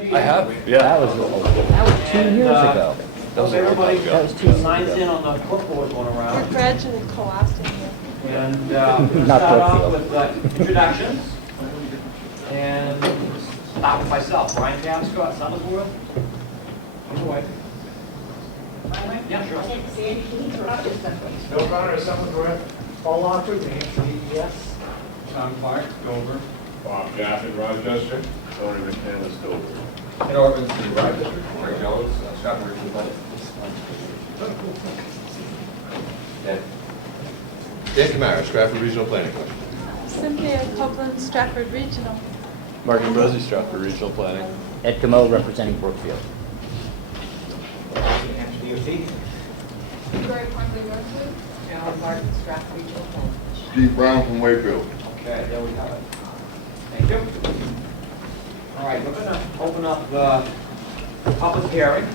I have, yeah. That was 2 years ago. That was a long Everybody time That ago. was 2 years signs in ago. on the clipboard going We're around. gradually collapsing here. And we're going to Not start off Wakefield. with introductions. And start with myself, Brian Tapscott, Summersworth. Either way. Yeah, sure. Bill Connor, Summersworth. Paul Lockwood, New Hampshire DES. Tom Clark, Dover. Bob Jaffin, Rochester. Tony McCandless, Dover. In Ormond, the Ride District, Greg Ellis, Strafford, Richmond. Dan Camara, Strafford Regional Planning Commission. Cynthia Copeland, Strafford Regional. Mark Ambrose, Strafford Regional Planning. Ed Comeau representing Brookfield. New Hampshire DOT. Very Parkley, Rosewood. Alan Martin, Strafford Regional Plan. Steve Brown from Wakefield. Okay, there we have it. Thank you. All right, we're going to open up the public hearing.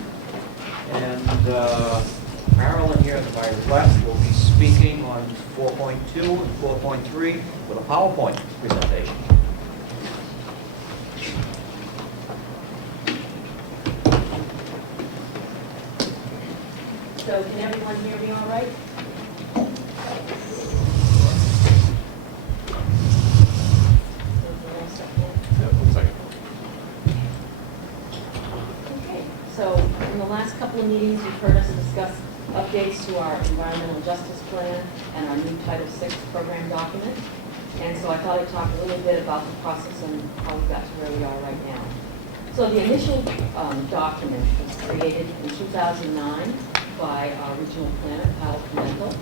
And Marilyn here at my request will be speaking on 4.2 and 4.3 with a PowerPoint presentation. So can everyone hear me all right? Yeah, 1 second. Okay, so in the last couple of meetings, you've heard us discuss updates to our environmental justice plan and our new Title VI program document. And so I thought I'd talk a little bit about the process and how we got to where we are right now. So the initial document was created in 2009 by our regional planner, Kyle Pimentel,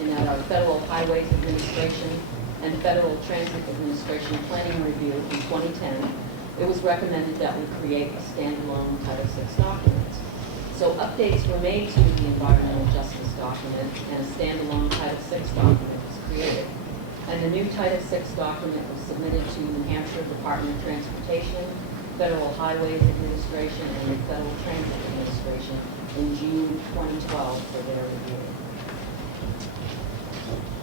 and at our Federal Highways Administration and Federal Transit Administration Planning Review in 2010, it was recommended that we create a standalone Title VI document. So updates were made to the environmental justice document, and a standalone Title VI document was created. And the new Title VI document was submitted to New Hampshire Department of Transportation, Federal Highways Administration, and the Federal Transit Administration in June 2012 for their review.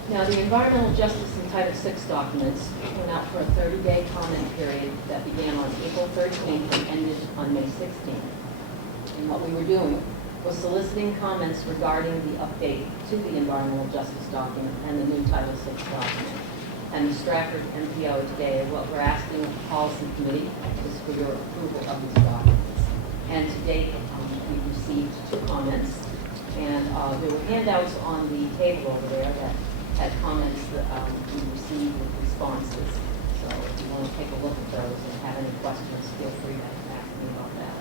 Now, the environmental justice and Title VI documents went out for a 30-day comment period that began on April 13th and ended on May 16th. And what we were doing was soliciting comments regarding the update to the environmental justice document and the new Title VI document. And the Strafford MPO today, what we're asking of the policy committee is for your approval of these documents. And to date, we've received 2 comments, and there were handouts on the table over there that had comments that we received with responses. So if you want to take a look at those and have any questions, feel free to ask me about that.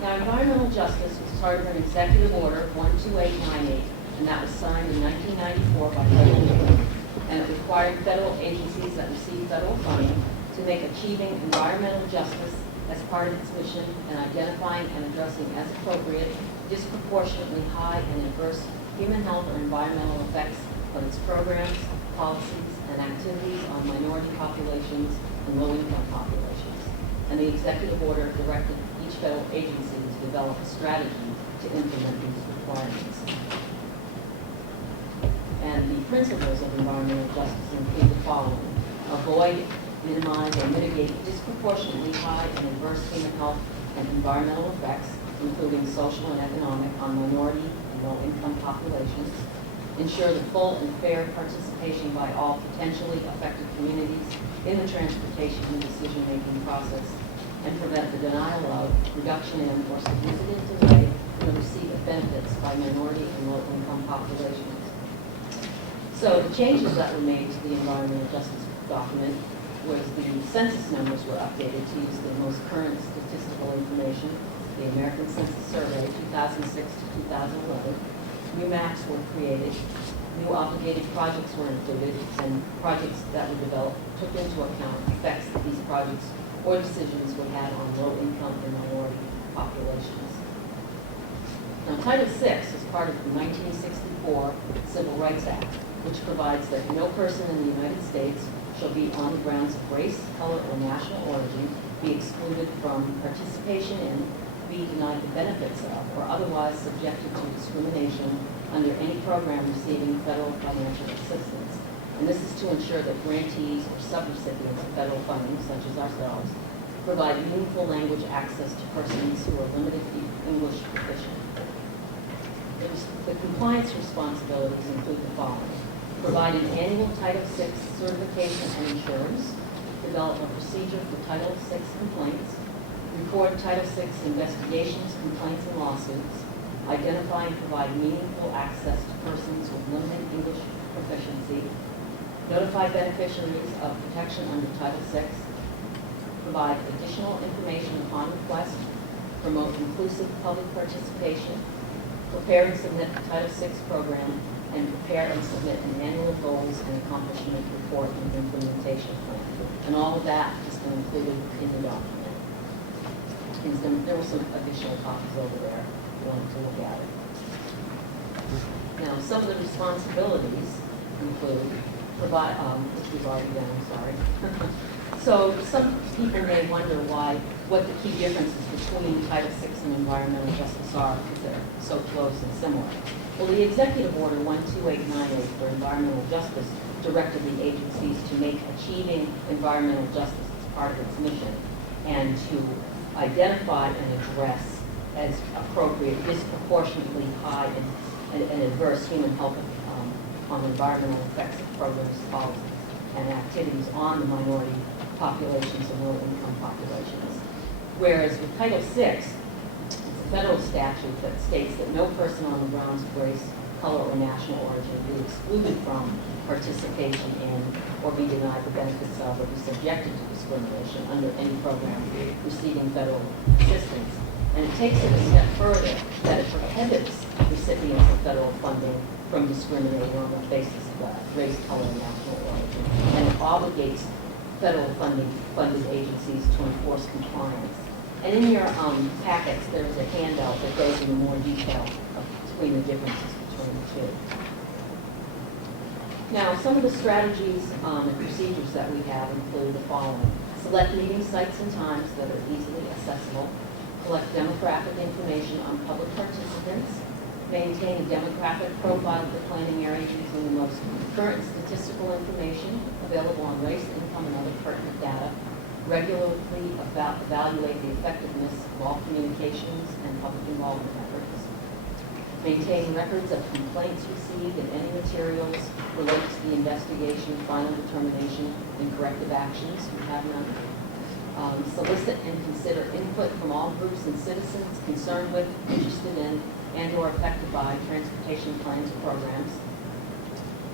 Now, environmental justice was part of an executive order 12898, and that was signed in 1994 by President Clinton, and it required federal agencies that receive federal funding to make achieving environmental justice as part of its mission and identifying and addressing as appropriate disproportionately high and adverse human health or environmental effects of its programs, policies, and activities on minority populations and low-income populations. And the executive order directed each federal agency to develop a strategy to implement these requirements. And the principles of environmental justice include the following: avoid, minimize, or mitigate disproportionately high and adverse human health and environmental effects, including social and economic, on minority and low-income populations. Ensure the full and fair participation by all potentially affected communities in the transportation and decision-making process, and prevent the denial of, reduction in, or significant delay in the receipt of benefits by minority and low-income populations. So the changes that were made to the environmental justice document was the census numbers were updated to use the most current statistical information, the American Census Survey 2006 to 2011. New maps were created, new obligated projects were included, and projects that were developed took into account effects that these projects or decisions would have on low-income and minority populations. Now, Title VI is part of the 1964 Civil Rights Act, which provides that no person in the United States shall be on the grounds of race, color, or national origin be excluded from participation in, be denied the benefits of, or otherwise subjected to discrimination under any program receiving federal financial assistance. And this is to ensure that grantees or subrecipients of federal funding, such as ourselves, provide meaningful language access to persons who are limited English proficient. The compliance responsibilities include the following: provide an annual Title VI certification and insurance, develop a procedure for Title VI complaints, record Title VI investigations, complaints, and lawsuits, identify and provide meaningful access to persons with limited English proficiency, notify beneficiaries of protection under Title VI, provide additional information upon request, promote inclusive public participation, prepare and submit the Title VI program, and prepare and submit an annual goals and accomplishment report and implementation plan. And all of that has been included in the document. And there were some additional copies over there if you wanted to look at it. Now, some of the responsibilities include provide, which we've already done, I'm sorry. So some people may wonder what the key differences between Title VI and environmental justice are, because they're so close and similar. Well, the Executive Order 12898 for environmental justice directed the agencies to make achieving environmental justice as part of its mission and to identify and address as appropriate disproportionately high and adverse human health on environmental effects of programs, policies, and activities on the minority populations and low-income populations. Whereas with Title VI, it's a federal statute that states that no person on the grounds of race, color, or national origin be excluded from participation in or be denied the benefits of or be subjected to discrimination under any program receiving federal assistance. And it takes it a step further that it prohibits recipients of federal funding from discriminating on the basis of race, color, and national origin. And it obligates federal funded agencies to enforce compliance. And in your packets, there's a handout that goes into more detail between the differences between the two. Now, some of the strategies and procedures that we have include the following: select meeting sites and times that are easily accessible, collect demographic information on public participants, maintain a demographic profile of the planning area using the most current statistical information available on race, income, and other pertinent data, regularly evaluate the effectiveness of all communications and public involvement efforts, maintain records of complaints received and any materials related to the investigation, final determination, and corrective actions. We have none. Solicit and consider input from all groups and citizens concerned with, interested in, and or affected by transportation plans or programs.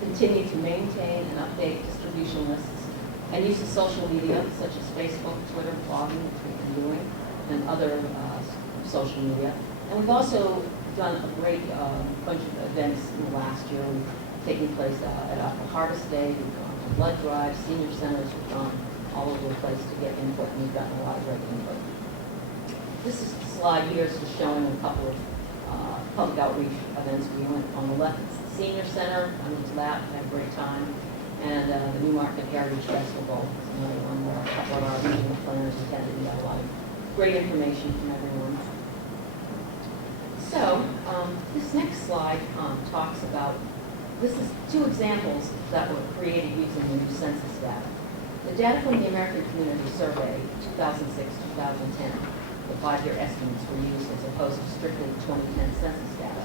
Continue to maintain and update distribution lists and use of social media such as Facebook, Twitter, blogging, which we've been doing, and other social media. And we've also done a great bunch of events in the last year. We've taken place at Apple Harvest Day, we've gone to blood drives, senior centers, we've gone all over the place to get input, and we've gotten a lot of great input. This is the slide here is just showing a couple of public outreach events. We went on the left, it's the senior center. I went to that, had a great time. And the Newmarket Heritage Festival is another one where a couple of our regional planners attended. We got a lot of great information from everyone. So this next slide talks about, this is two examples that were created using the new census data. The data from the American Community Survey 2006-2010, the 5-year estimates were used as opposed to strictly 2010 census data.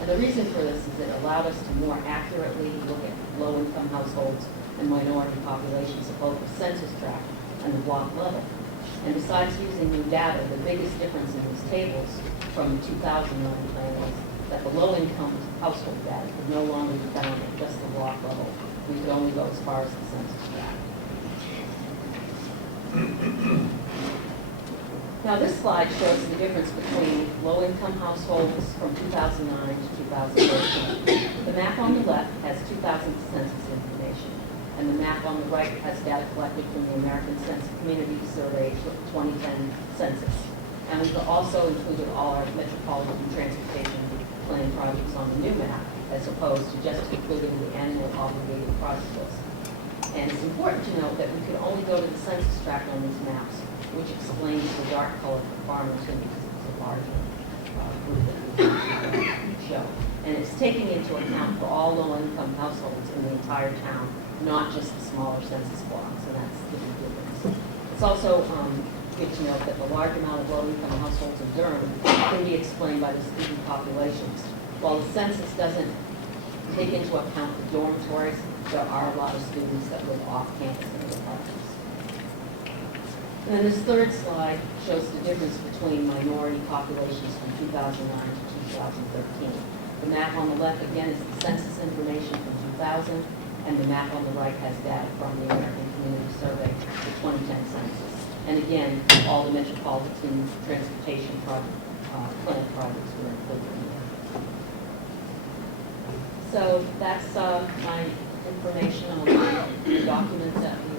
And the reason for this is it allowed us to more accurately look at low-income households and minority populations at both the census tract and the block level. And besides using new data, the biggest difference in these tables from the 2009 plan was that the low-income household data could no longer be found at just the block level. We could only go as far as the census tract. Now this slide shows the difference between low-income households from 2009 to 2013. The map on the left has 2000 census information, and the map on the right has data collected from the American Census Community Survey 2010 census. And we've also included all our metropolitan transportation planning projects on the new map, as opposed to just including the annual obligated project list. And it's important to note that we could only go to the census tract on these maps, which explains the dark color for Farmington because it's a larger group that we show. And it's taking into account for all low-income households in the entire town, not just the smaller census blocks, and that's the big difference. It's also good to note that the large amount of low-income households in Durham can be explained by the student populations. While the census doesn't take into account the dormitories, there are a lot of students that live off campus in the apartments. And then this third slide shows the difference between minority populations from 2009 to 2013. The map on the left, again, is the census information from 2000, and the map on the right has data from the American Community Survey, the 2010 census. And again, all the metropolitan transportation plan projects were included in there. So that's my information on the document that we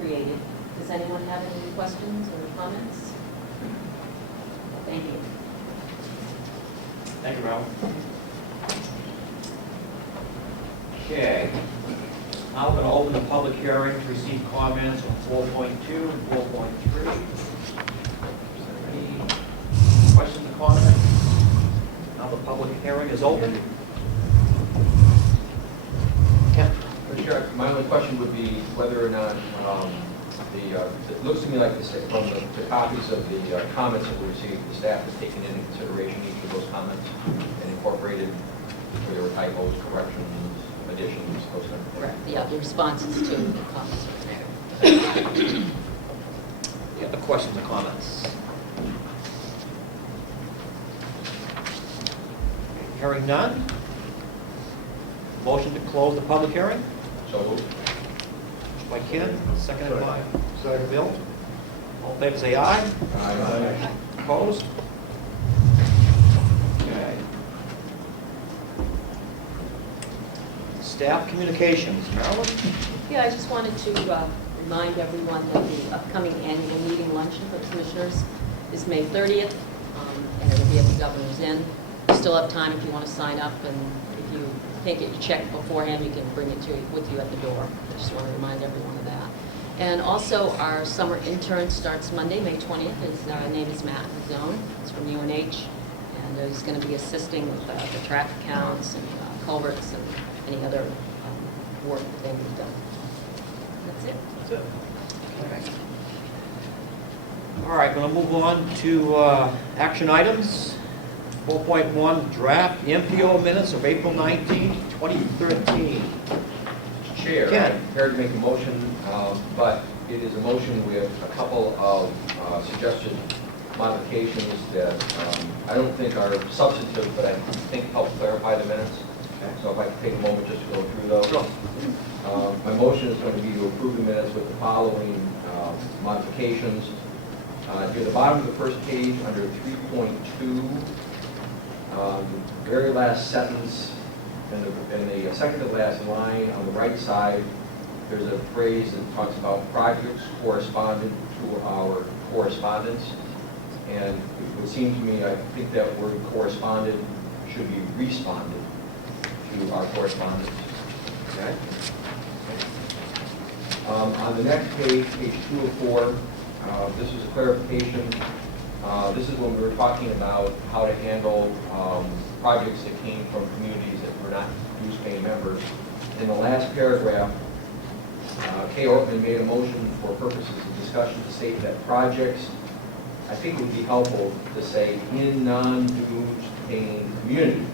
created. Does anyone have any questions or comments? Thank you. Thank you, Ralph. Okay. Now we're going to open the public hearing to receive comments on 4.2 and 4.3. Any questions or comments? Now the public hearing is open. Ken? Mr. Chair, my only question would be whether or not it looks to me like from the copies of the comments that we received, the staff has taken into consideration each of those comments and incorporated where there were typos, corrections, additions, those kind of things. Correct. Yeah, the responses to the comments are there. Any other questions or comments? Hearing none. Motion to close the public hearing? So moved. By Ken, seconded by Bill. All in favor, say aye. Aye. Opposed? Okay. Staff communications, Marilyn? Yeah, I just wanted to remind everyone that the upcoming annual meeting luncheon for commissioners is May 30th, and it'll be at the Governor's Inn. You still have time if you want to sign up, and if you can't get your check beforehand, you can bring it with you at the door. I just want to remind everyone of that. And also, our summer intern starts Monday, May 20th. His name is Matt Zone. He's from UNH, and he's going to be assisting with the traffic counts and culverts and any other work that they need done. That's it. That's it. Okay. All right, going to move on to action items. 4.1, draft MPO minutes of April 19, 2013. Chair, Ken. I'm prepared to make a motion, but it is a motion with a couple of suggested modifications that I don't think are substantive, but I think help clarify the minutes. So if I could take a moment just to go through those. Sure. My motion is going to be to approve the minutes with the following modifications. Near the bottom of the first page, under 3.2, very last sentence, in the second to last line on the right side, there's a phrase that talks about projects corresponded to our correspondence. And it would seem to me, I think that word corresponded should be responded to our correspondence. Okay? On the next page, page 2 of 4, this is a clarification. This is when we were talking about how to handle projects that came from communities that were not dues-paying members. In the last paragraph, Kay Ortman made a motion for purposes of discussion to state that projects, I think it would be helpful to say, in non-dues-paying communities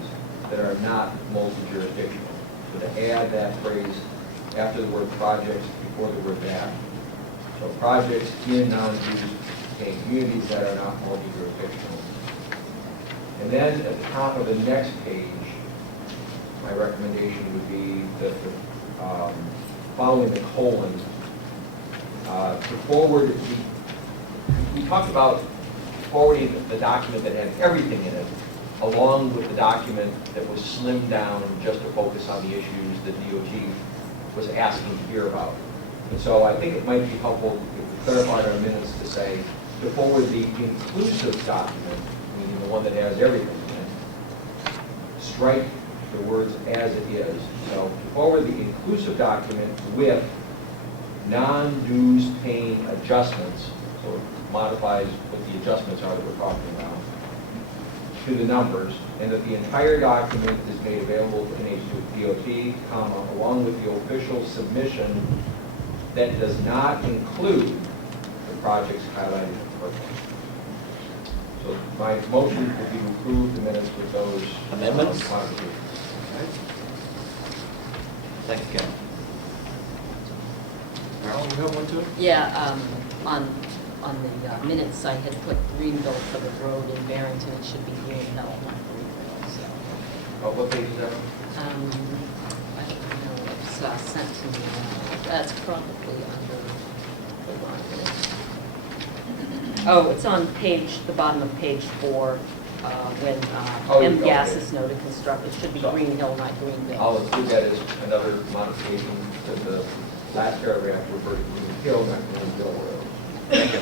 that are not multi-jurisdictional. So to add that phrase after the word projects before the word that. So projects in non-dues-paying communities that are not multi-jurisdictional. And then at the top of the next page, my recommendation would be that following the colon, to forward, we talked about forwarding the document that had everything in it, along with the document that was slimmed down just to focus on the issues that DOT was asking to hear about. And so I think it might be helpful if we clarified our minutes to say, to forward the inclusive document, meaning the one that has everything in it, strike the words as it is. So to forward the inclusive document with non-dues paying adjustments, so it modifies what the adjustments are that we're talking about, to the numbers, and that the entire document is made available to NH2DOT, comma, along with the official submission that does not include the projects highlighted Perfect. So my motion would be to approve the minutes with those Amendments? modifications. Thank you, Ken. Marilyn, you have one too? Yeah, on the minutes, I had put Greenville for the road in Barrington, it should be Greenville, not Greenville, so. What page is that on? I don't know, it's sent to me, that's probably under, hold on a minute. Oh, it's on the bottom of page 4, when Oh, M. okay. Gas is noted construct, it should be So- Green Hill, not Greenville. I'll include that as another modification to the last paragraph, refer to Green Hill, not Greenville Road. Thank you.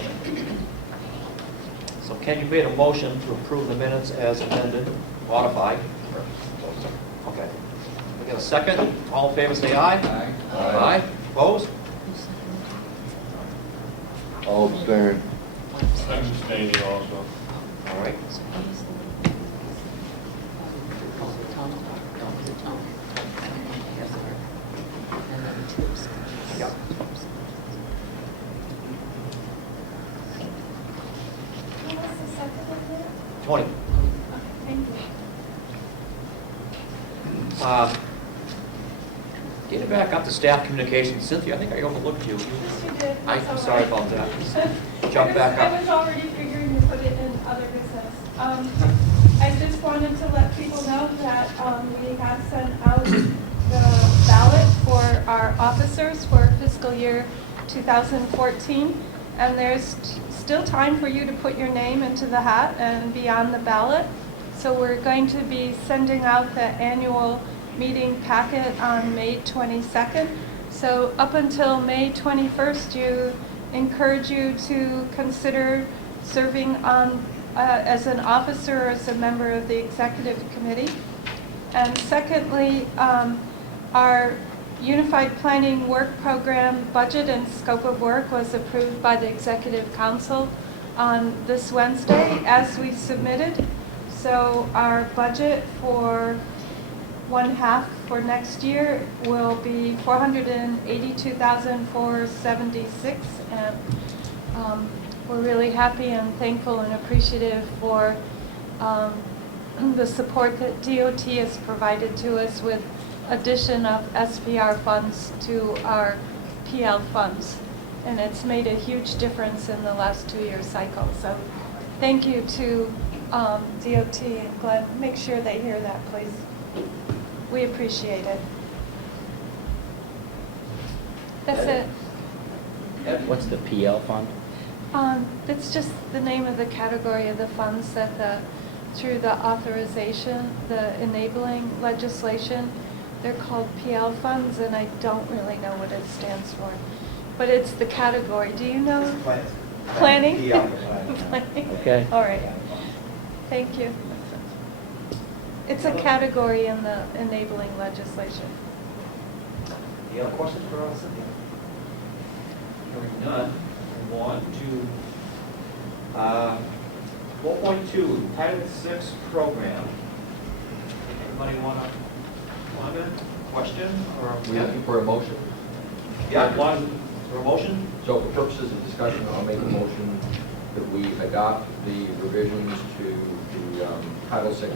So Ken, you made a motion to approve the minutes as amended, modified. Okay. We got a second? All in favor, say aye. Aye. Aye. Opposed? All abstain. One second. I'm abstaining also. All right. So what is the- oh, the Tom? No, is it Tom? Yes, sir. And then two abstentions. Yeah. Who was the second one there? Tony. Okay, thank you. Getting back up to staff communications, Cynthia, I think I overlooked you. Yes, you did. I'm That's all sorry right. about that. Jump back I up. was already figuring to put it in other business. I just wanted to let people know that we have sent out the ballot for our officers for fiscal year 2014. And there's still time for you to put your name into the hat and be on the ballot. So we're going to be sending out the annual meeting packet on May 22nd. So up until May 21st, encourage you to consider serving on as an officer or as a member of the executive committee. And secondly, our Unified Planning Work Program budget and scope of work was approved by the Executive Council on this Wednesday as we submitted. So our budget for one half for next year will be $482,476, and we're really happy and thankful and appreciative for the support that DOT has provided to us with addition of SPR funds to our PL funds. And it's made a huge difference in the last 2-year cycle. So thank you to DOT, and make sure they hear that, please. We appreciate it. That's it. What's the PL fund? It's just the name of the category of the funds that through the authorization, the enabling legislation, they're called PL funds, and I don't really know what it stands for. But it's the category. Do you know? Planning? Planning. Okay. All right. Thank you. It's a category in the enabling legislation. Any other questions for us, Cynthia? Hearing none, move on to 4.2, Title VI program. Anybody want to comment, question, or? We're looking for a motion. Yeah, one, for a motion? So for purposes of discussion, I'll make a motion that we adopt the revisions to the Title VI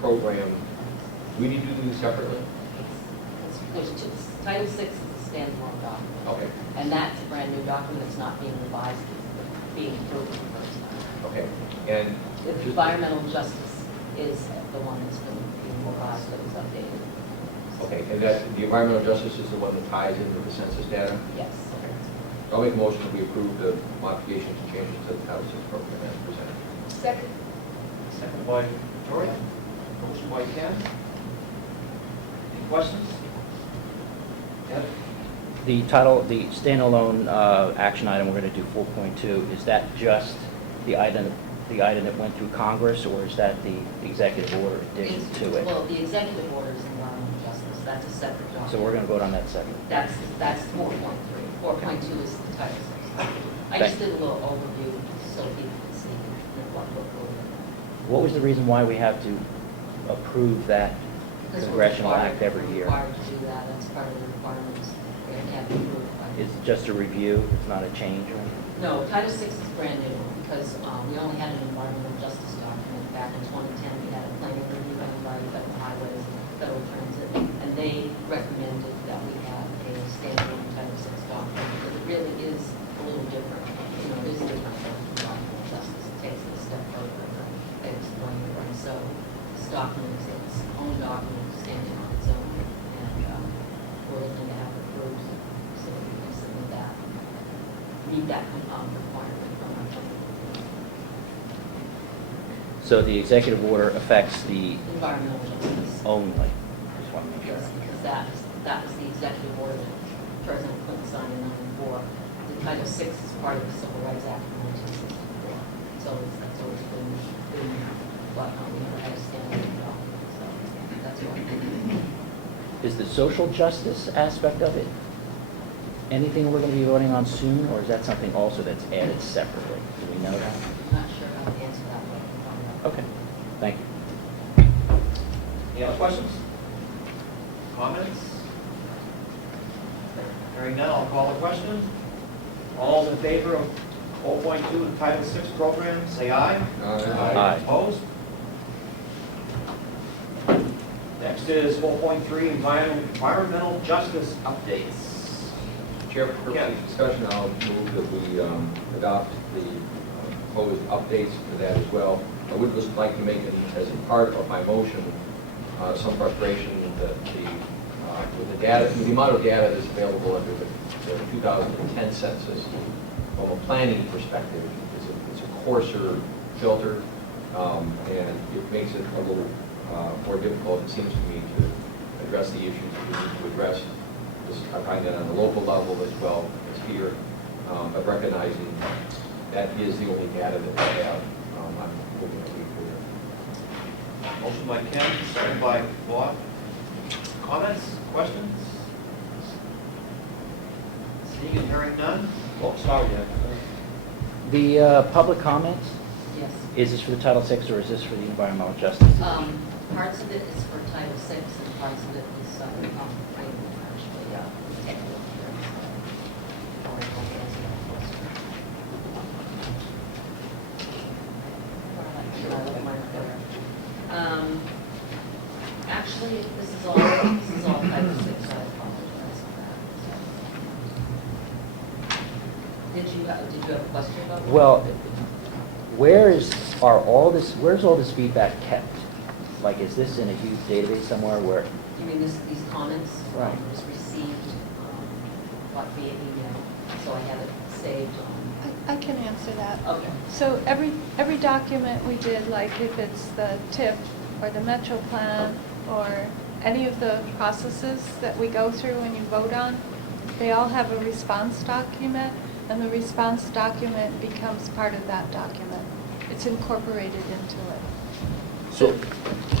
program. We need to do these separately? There's two, Title VI is a standalone document. Okay, And that's a brand new document, it's not being revised, it's being approved for the first time. okay. And The just- environmental justice is the one that's going to be revised, that was updated. okay, and that, the environmental justice is the one that ties into the census data? Yes. Okay. So I'll make a motion that we approve the modifications and changes to the Title VI program as presented. Second. Second by Victoria, motion by Ken. Any questions? Ed? The standalone action item, we're going to do 4.2, is that just the item that went through Congress, or is that the executive order addition to it? Well, the executive order is environmental justice, that's a separate document. So we're going to vote on that second. That's 4.3. 4.2 is the Title VI. I just did a little overview so people can see what we're doing. What was the reason why we have to approve that Because we're congressional required- act every year? We're required to do that, that's part of the requirements. We have to approve by. Is it just a review, it's not a change or anything? No, Title VI is brand new because we only had an environmental justice document back in 2010. We had a planning review done by Federal Highways, Federal Transit, and they recommended that we have a standalone Title VI document because it really is a little different. You know, it is different from environmental justice. It takes it a step further and explains it. And so this document is its own document standing on its own, and we're looking to have it approved so that we can submit that. Meet that requirement from our planning. So the executive order affects the Environmental justice. only, just want to make sure. Yes, because that was the executive order that President Clinton signed in '94. The Title VI is part of the Civil Rights Act of 1964. So that's always been, but we never had a standard document, so that's why. Is the social justice aspect of it anything we're going to be voting on soon, or is that something also that's added separately? Do we know that? I'm not sure how to answer that, but I can find out. Okay, thank you. Any other questions? Comments? Hearing none, I'll call the question. All those in favor of 4.2, the Title VI program, say aye. Aye. Opposed? Next is 4.3, environmental justice updates. Chair, for Yeah. purposes of discussion, I'll move that we adopt the proposed updates to that as well. I would just like to make it as a part of my motion, some frustration that with the data, with the amount of data that's available under the 2010 census, from a planning perspective, it's a coarser filter, and it makes it a little more difficult, it seems to me, to address the issues that we need to address. I find that on the local level as well as here, but recognizing that is the only data that I have, I'm moving to clear. Motion by Ken, second by Bob. Comments, questions? Seeing and hearing none? Oh, sorry, The public comments, Yes. is this for the Title VI or is this for the environmental justice? Parts of it is for Title VI and parts of it is, actually, technical. Actually, this is all Title VI, so I apologize for that. Did you have a question about that? Well, where's all this feedback kept? Like, is this in a huge database somewhere where, You mean these comments? Right. Was received, via email, so I have it saved on. I can answer that. Okay. So every document we did, like if it's the TIP or the Metro Plan or any of the processes that we go through and you vote on, they all have a response document, and the response document becomes part of that document. It's incorporated into it. So,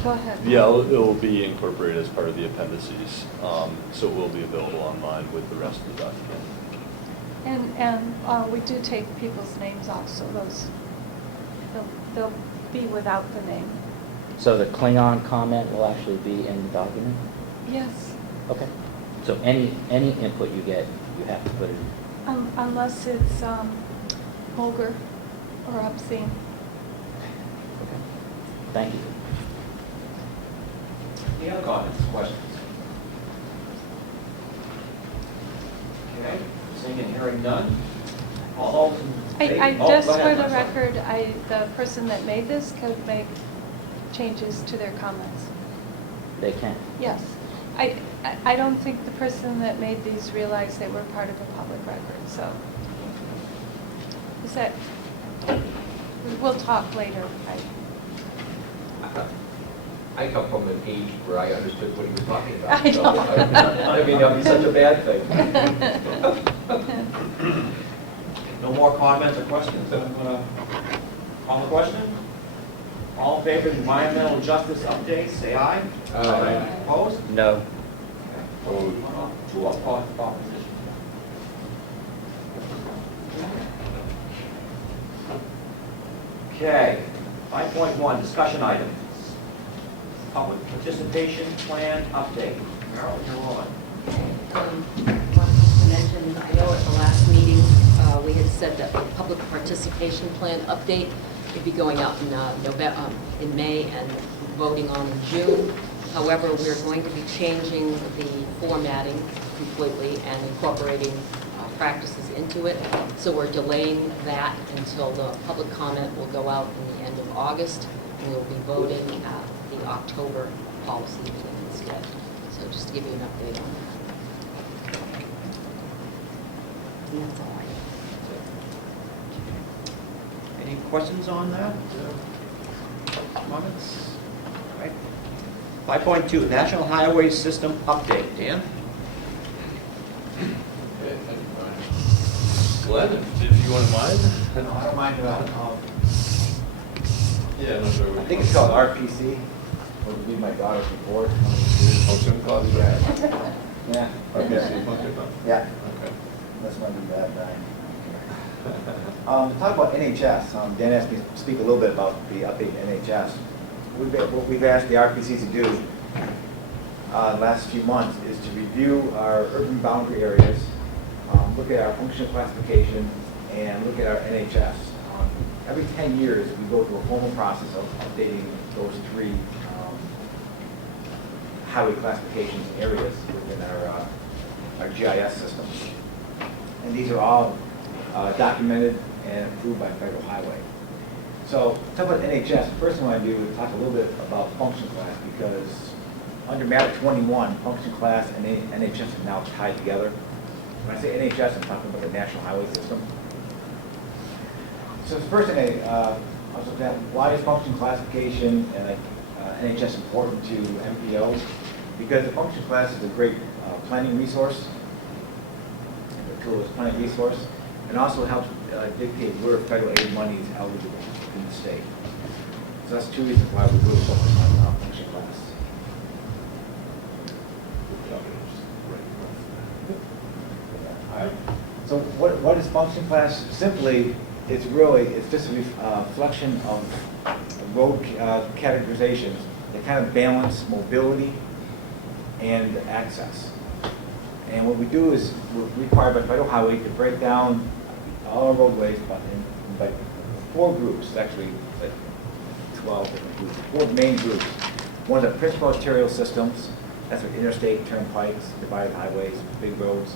Go ahead. yeah, it will be incorporated as part of the appendices, so it will be available online with the rest of the document. And we do take people's names off, so they'll be without the name. so the Klingon comment will actually be in the document? Yes, Okay. So any input you get, you have to put it in. unless it's vulgar or obscene. Okay. Thank you. Any other comments, questions? Okay, seeing and hearing none. All those in favor? I Oh, just go for ahead, the I'm sorry. record, the person that made this could make changes to their comments. They can. Yes. I don't think the person that made these realized they were part of a public record, so. Is that, we'll talk later. I come from an age where I understood what he was talking about. I so know. I mean, that would be such a bad thing. No more comments or questions? I'm gonna call the question. All in favor of the environmental justice update, say aye. Aye. Opposed? No. Two opposition. Okay, 5.1, discussion items. Public participation plan update. Carol, you're on. Wanted to mention, I know at the last meeting, we had said that the public participation plan update would be going out in November, in May, and voting on in June. However, we're going to be changing the formatting completely and incorporating practices into it. So we're delaying that until the public comment will go out in the end of August, and we'll be voting at the October policy meeting instead. So just to give you an update on that. And that's all I have. Any questions on that? Comments? All right. 5.2, National Highway System Update. Dan? Okay, thank you, Brian. Glenn, if you wouldn't mind? No, I don't mind at all. Yeah, no, sure. I think it's called RPC. Would be my daughter's report. Function clause? Yeah. Yeah. RPC, function clause? Yeah. Okay. That's might be bad, Brian. To talk about NHS, Dan asked me to speak a little bit about the update in NHS. What we've asked the RPC to do the last few months is to review our urban boundary areas, look at our functional classification, and look at our NHS. Every 10 years, we go through a formal process of updating those three highway classifications areas within our GIS system. And these are all documented and approved by Federal Highway. So, talk about NHS. The first thing I want to do is talk a little bit about function class, because under matter 21, function class and NHS are now tied together. When I say NHS, I'm talking about the National Highway System. So the first thing I was looking at, why is function classification and NHS important to MPOs? Because the function class is a great planning resource. The tool is a planning resource, and also helps dictate where federal aid money is eligible in the state. So that's two reasons why we really focus on function class. So what is function class? Simply, it's just a reflection of road categorizations that kind of balance mobility and access. And what we do is we're required by Federal Highway to break down all our roadways by 4 groups, actually like 12 different groups, 4 main groups. One is the principal arterial systems, that's with interstate, turnpikes, divided highways, big roads.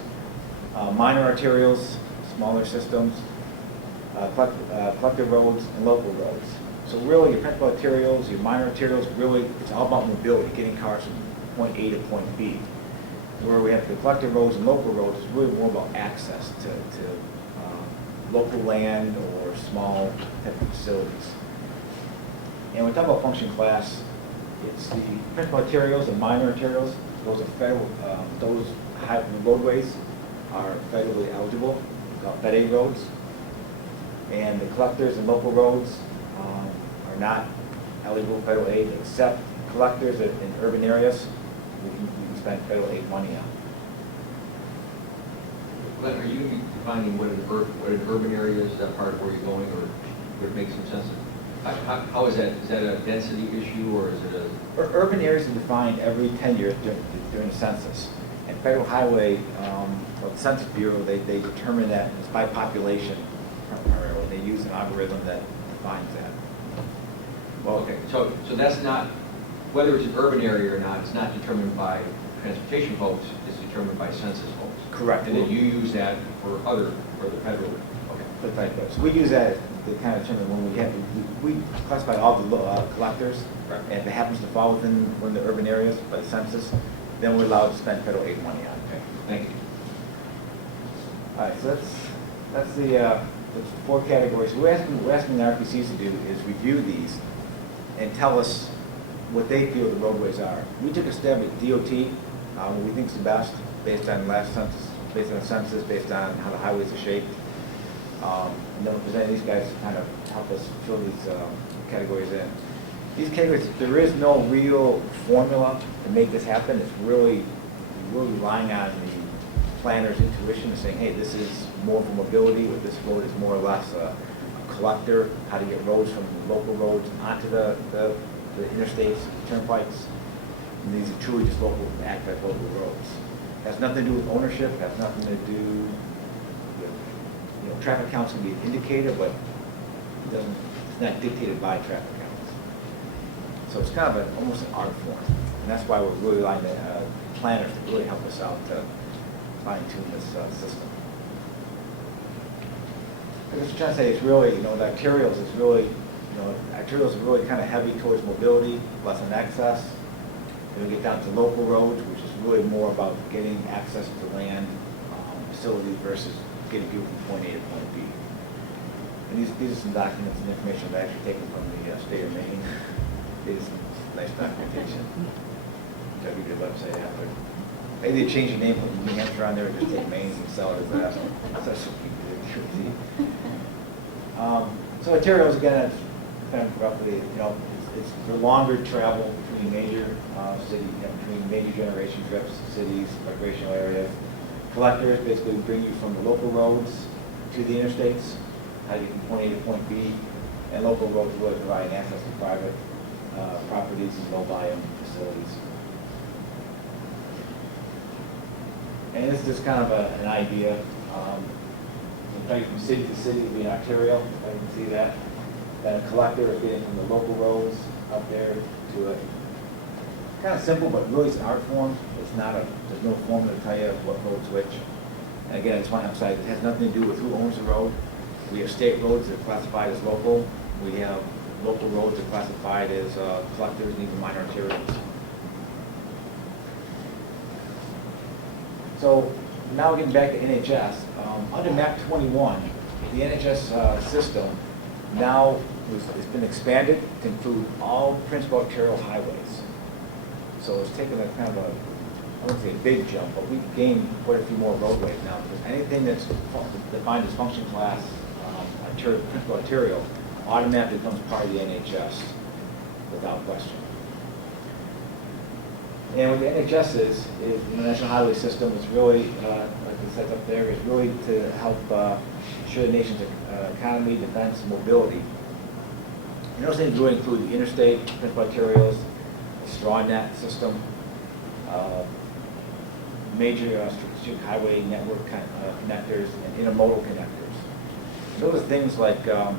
Minor arterials, smaller systems, collector roads, and local roads. So really, your principal arterials, your minor arterials, really, it's all about mobility, getting cars from point A to point B. Where we have the collector roads and local roads, it's really more about access to local land or small type of facilities. And when we talk about function class, it's the principal arterials and minor arterials. Those are federal, those roadways are federally eligible, called Fed Aid roads. And the collectors and local roads are not eligible for federal aid, except collectors in urban areas we can spend federal aid money on. Glenn, are you defining what an urban area is? Is that part of where you're going, or would it make some sense? How is that? Is that a density issue, or is it a... Urban areas are defined every 10 years during the census. And Federal Highway, or the Census Bureau, they determine that it's by population primarily. They use an algorithm that defines that. Well, okay, so that's not, whether it's an urban area or not, it's not determined by transportation folks, it's determined by census folks. Correct. And then you use that for the federal, okay. So we use that to kind of determine when we classify all the collectors, Right. and if it happens to fall within one of the urban areas by the census, then we're allowed to spend federal aid money on it. Okay, thank you. All right, so that's the 4 categories. What we're asking the RPCs to do is review these and tell us what they feel the roadways are. We took a stab at DOT, what we think is the best, based on last census, based on census, based on how the highways are shaped. And then we present these guys to kind of help us fill these categories in. These categories, there is no real formula to make this happen. It's really, we're relying on the planner's intuition and saying, hey, this is more for mobility, or this road is more or less a collector, how to get roads from local roads onto the interstates, turnpikes. And these are truly just local, act like local roads. Has nothing to do with ownership, has nothing to do with traffic counts can be an indicator, but it doesn't, it's not dictated by traffic counts. So it's kind of almost an art form, and that's why we're really relying on planners to really help us out to fine tune this system. I was trying to say, it's really, the arterials is really, arterials are really kind of heavy towards mobility, less on access. Then we get down to local roads, which is really more about getting access to land, facilities versus getting people from point A to point B. And these are some documents and information I've actually taken from the state of Maine. It is nice documentation. Which I'll give you the website after. Maybe they change the name from New Hampshire on there, or just take Maine and sell it as that. That's what people do. So arterials, again, it's kind of roughly, it's for longer travel between major cities, between major generation trips, cities, recreational areas. Collectors basically bring you from the local roads to the interstates, how you can point A to point B, and local roads really provide access to private properties and low-volume facilities. And this is just kind of an idea. From city to city would be an arterial, I can see that. Then a collector is getting from the local roads up there to it. Kind of simple, but really it's an art form. It's not there's no formula to tell you what road's which. And again, I just want to emphasize, it has nothing to do with who owns the road. We have state roads that are classified as local. We have local roads that are classified as collectors and even minor arterials. So now getting back to NHS, under map 21, the NHS system now it's been expanded to include all principal arterial highways. So it's taken a kind of I wouldn't say a big jump, but we've gained quite a few more roadways now, because anything that's defined as function class principal arterial automatically becomes part of the NHS without question. And what the NHS is the National Highway System is really, like it says up there, is really to help ensure the nation's economy, defense, and mobility. And those things really include the interstate, principal arterials, the straw net system, major strategic highway network connectors, and intermodal connectors. And those are things like, I'm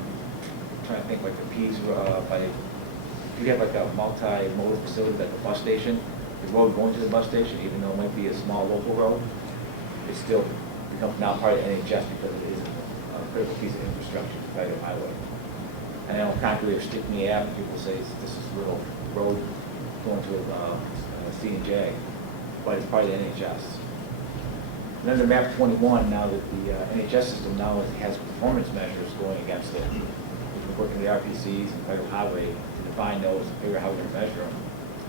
trying to think like the P's, if you have like a multi-modal facility like a bus station, the road going to the bus station, even though it might be a small local road, it still becomes now part of NHS because it is a critical piece of infrastructure to federal highway. And I know concrete or Stickney Ave, people say this is a little road going to C&J, but it's part of the NHS. And under map 21, now that the NHS system now has performance measures going against it, we're working with the RPCs and federal highway to define those and figure out how we're going to measure them.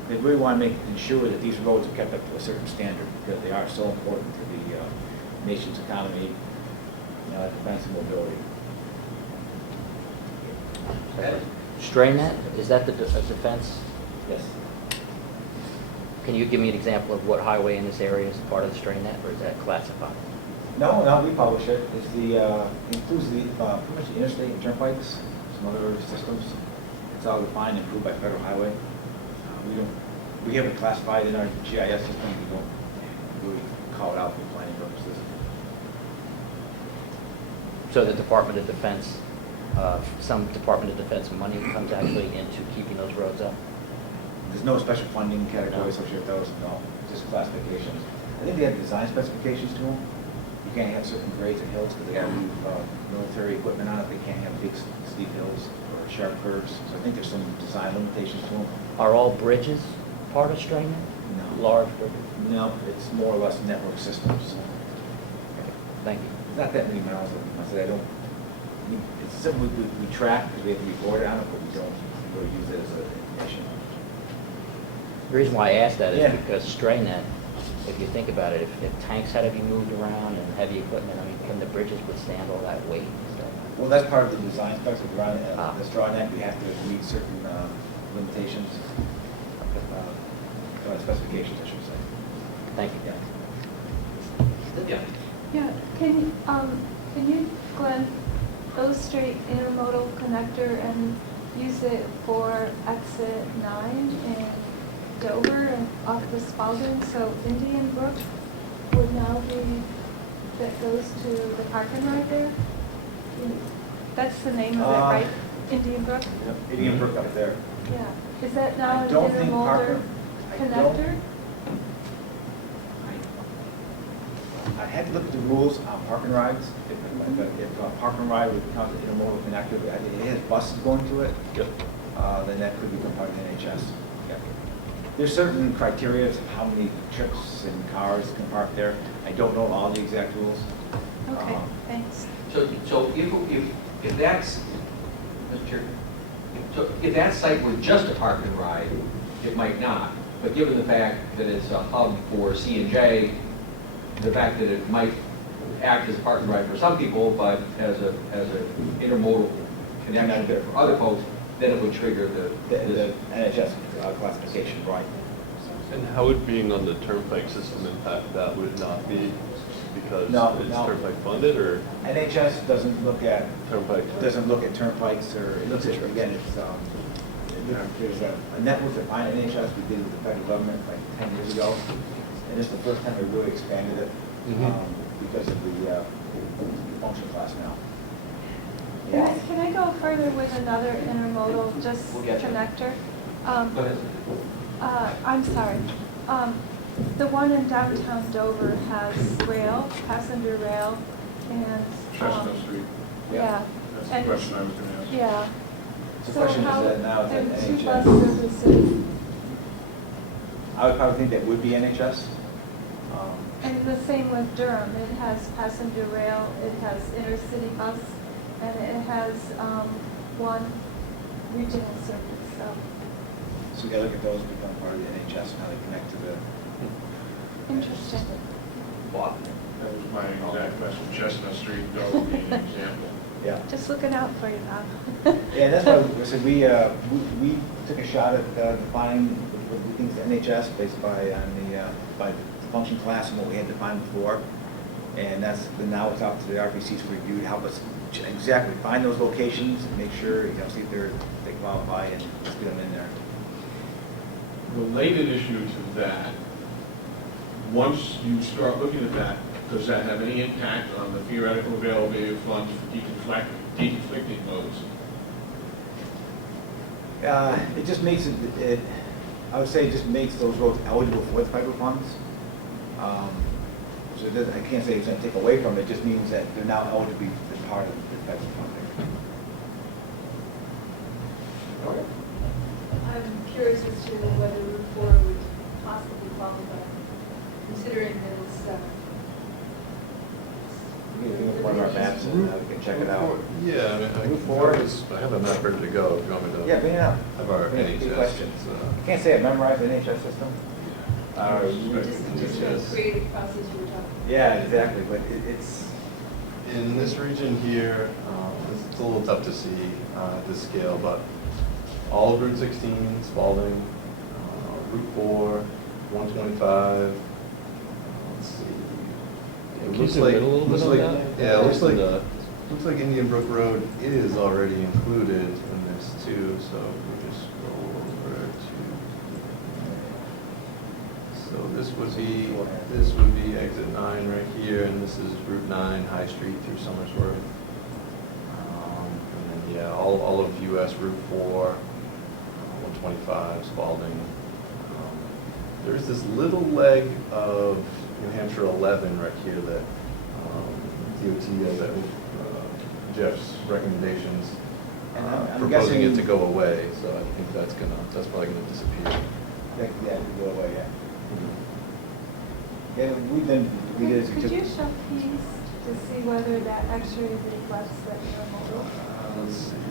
They really want to ensure that these roads are kept up to a certain standard because they are so important to the nation's economy, defense and mobility. Strain net, is that the defense? Yes. Can you give me an example of what highway in this area is part of the strain net, or is that classified? No, we publish it. It's includes the pretty much the interstate and turnpikes, some other systems. It's all defined and approved by federal highway. We haven't classified in our GIS system. We don't really call it out for planning purposes. So the Department of Defense, some Department of Defense money comes actually into keeping those roads up? There's no special funding category associated with those, no, just classifications. I think they have design specifications to them. You can't have certain grades of hills because they have military equipment on it. They can't have big steep hills or sharp curves. So I think there's some design limitations to them. Are all bridges part of strain net? No. Large bridges? No, it's more or less network systems. Thank you. It's not that many miles. I said it's something we track because we have to report it on it, but we don't really use it as an information. The reason why I asked that is Yeah. because strain net, if you think about it, if tanks had to be moved around and heavy equipment, I mean, can the bridges withstand all that weight and stuff? Well, that's part of the design specs of Ah. the straw net. We have to meet certain limitations, specifications, I should say. Thank you. Yeah. Yeah, can you, Glenn, illustrate intermodal connector and use it for exit 9 in Dover and off the Spalding? So Indian Brook would now be, that goes to the park and ride there? That's the name of it, right? Indian Brook? Indian Brook up there. Yeah. Is that now I an don't think intermodal Parker- I don't- connector? I had to look at the rules on park and rides. If a park and ride would count as intermodal connector, I think it has buses going to it, Yep. then that could become part of the NHS. Yeah. There's certain criteria of how many trips and cars can park there. I don't know all the exact rules. Okay, thanks. So if that's, Mr. Chair, so if that site were just a park and ride, it might not. But given the fact that it's a hub for C&J, the fact that it might act as a park and ride for some people, but as a intermodal connection for other folks, then it would trigger The NHS classification, right. And how would being on the turnpike system impact that? Would it not be because No, it's no. turnpike funded, or NHS doesn't look at turnpikes, or it looks at, again, it's, there's a network defined NHS we did with the federal government like 10 years ago. And this is the first time we really expanded it because of the function class now. Can I go further with another intermodal, just We'll get you. connector? Go ahead. I'm sorry. The one in downtown Dover has rail, passenger rail, and. Chestnut Street. Yeah. That's the And- question I was going to ask. Yeah. So the question is that now, is that And 2 bus NHS? services. I would probably think that would be NHS. And the same with Durham. It has passenger rail, it has intercity bus, and it has one regional service, so. So we gotta look at those become part of the NHS and how they connect to the. Interesting. That was my exact question, Chestnut Street, Dover being an example. Yeah. Just looking out for you now. Yeah, that's why we said we took a shot at defining what we think is NHS based by the function class and what we had defined before. And now it's up to the RPCs to review to help us exactly find those locations and make sure, see if they qualify and just get them in there. Related issue to that, once you start looking at that, does that have any impact on the theoretical availability of funds for deconflicting modes? It just makes it, I would say it just makes those roads eligible for the federal funds. So it doesn't, I can't say it's going to take away from it, it just means that they're now eligible to be part of the federal funding. I'm curious as to whether Route 4 would possibly qualify, considering that it's, We can look at one of our maps and we can check it out. Yeah, I mean, Route 4 I have a map ready to go, if you want me to. Yeah, bring it up. Have our Bring it. Good NHS. question. I can't say I memorized the NHS system. just a creative process you were talking about. Yeah, exactly, but it's, In this region here, it's a little tough to see at this scale, but all of Route 16, Spalding, Route 4, 125, let's see. Can you zoom in a little bit on that? Yeah, it looks like Indian Brook Road is already included in this too, so we just go over to. So this would be exit 9 right here, and this is Route 9, High Street through Somersworth. And then, yeah, all of US Route 4, 125, Spalding. There's this little leg of New Hampshire 11 right here that DOT, that Jeff's recommendations, And I'm proposing guessing- it to go away, so I think that's probably gonna disappear. yeah, go away, yeah. Yeah, we did it Could you show P's to see whether that actually reflects the intermodal? Let's see,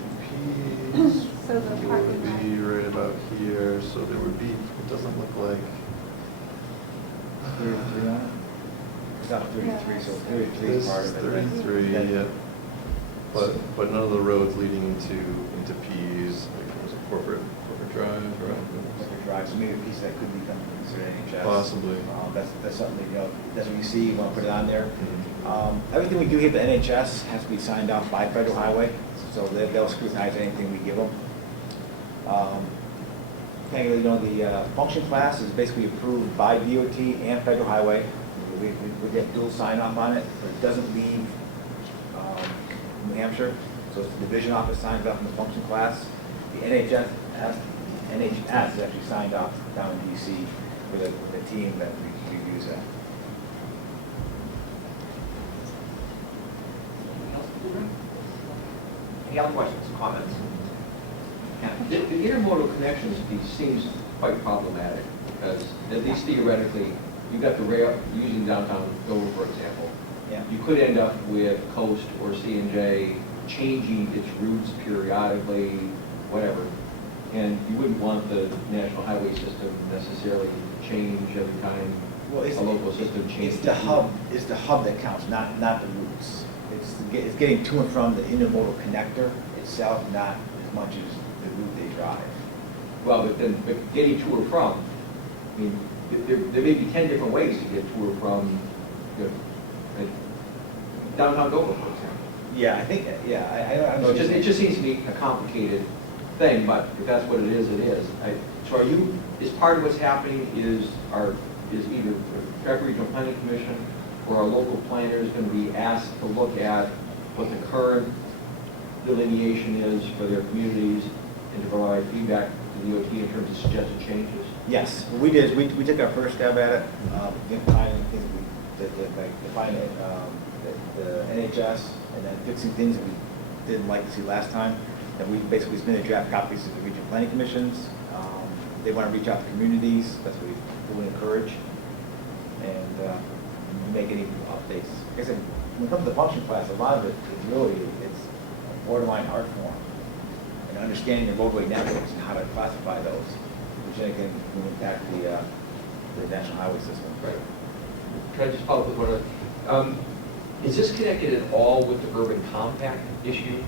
P's So the parking would be lot. right about here, so there would be, it doesn't look like, 33 on it? It's not 33, so 33 this is part is of it. right? 33, Then- yeah. But none of the roads leading into P's, like there's a corporate drive, right? Corporate drive, so maybe a piece that could become considered NHS. Possibly. That's something, that's what you see, you want to put it on there. Mhm. Everything we do here at the NHS has to be signed off by Federal Highway, so they'll scrutinize anything we give them. The function class is basically approved by DOT and Federal Highway. We get dual sign off on it, but it doesn't leave New Hampshire, so it's the division office signs off in the function class. The NHS is actually signed off down in DC with a team that reviews that. Any other questions, comments? The intermodal connections piece seems quite problematic, because at least theoretically, you've got the rail, using downtown Dover, for example. Yeah. You could end up with Coast or C&J changing its routes periodically, whatever. And you wouldn't want the national highway system necessarily to change every time Well, a local system changes. It's the hub that counts, not the routes. It's getting to and from the intermodal connector itself, not as much as the route they drive. Well, but getting to or from, I mean, there may be 10 different ways to get to or from, you know, like downtown Dover, for example. Yeah, I think, I know. It just seems to be a complicated thing, but if that's what it is, it is. So is part of what's happening is either the Strafford Regional Planning Commission or our local planners going to be asked to look at what the current delineation is for their communities and to provide feedback to the DOT in terms of suggested changes? Yes, what we did is we took our first stab at it, defining things defining the NHS, and then fixing things that we didn't like to see last time. And we basically submitted draft copies to the regional planning commissions. They want to reach out to communities, that's what we fully encourage, and make any updates. Like I said, when it comes to the function class, a lot of it is really, it's a borderline art form, and understanding the roadway networks and how to classify those, which then can impact the national highway system. Right. Can I just follow up with one other? Is this connected at all with the urban compact issue?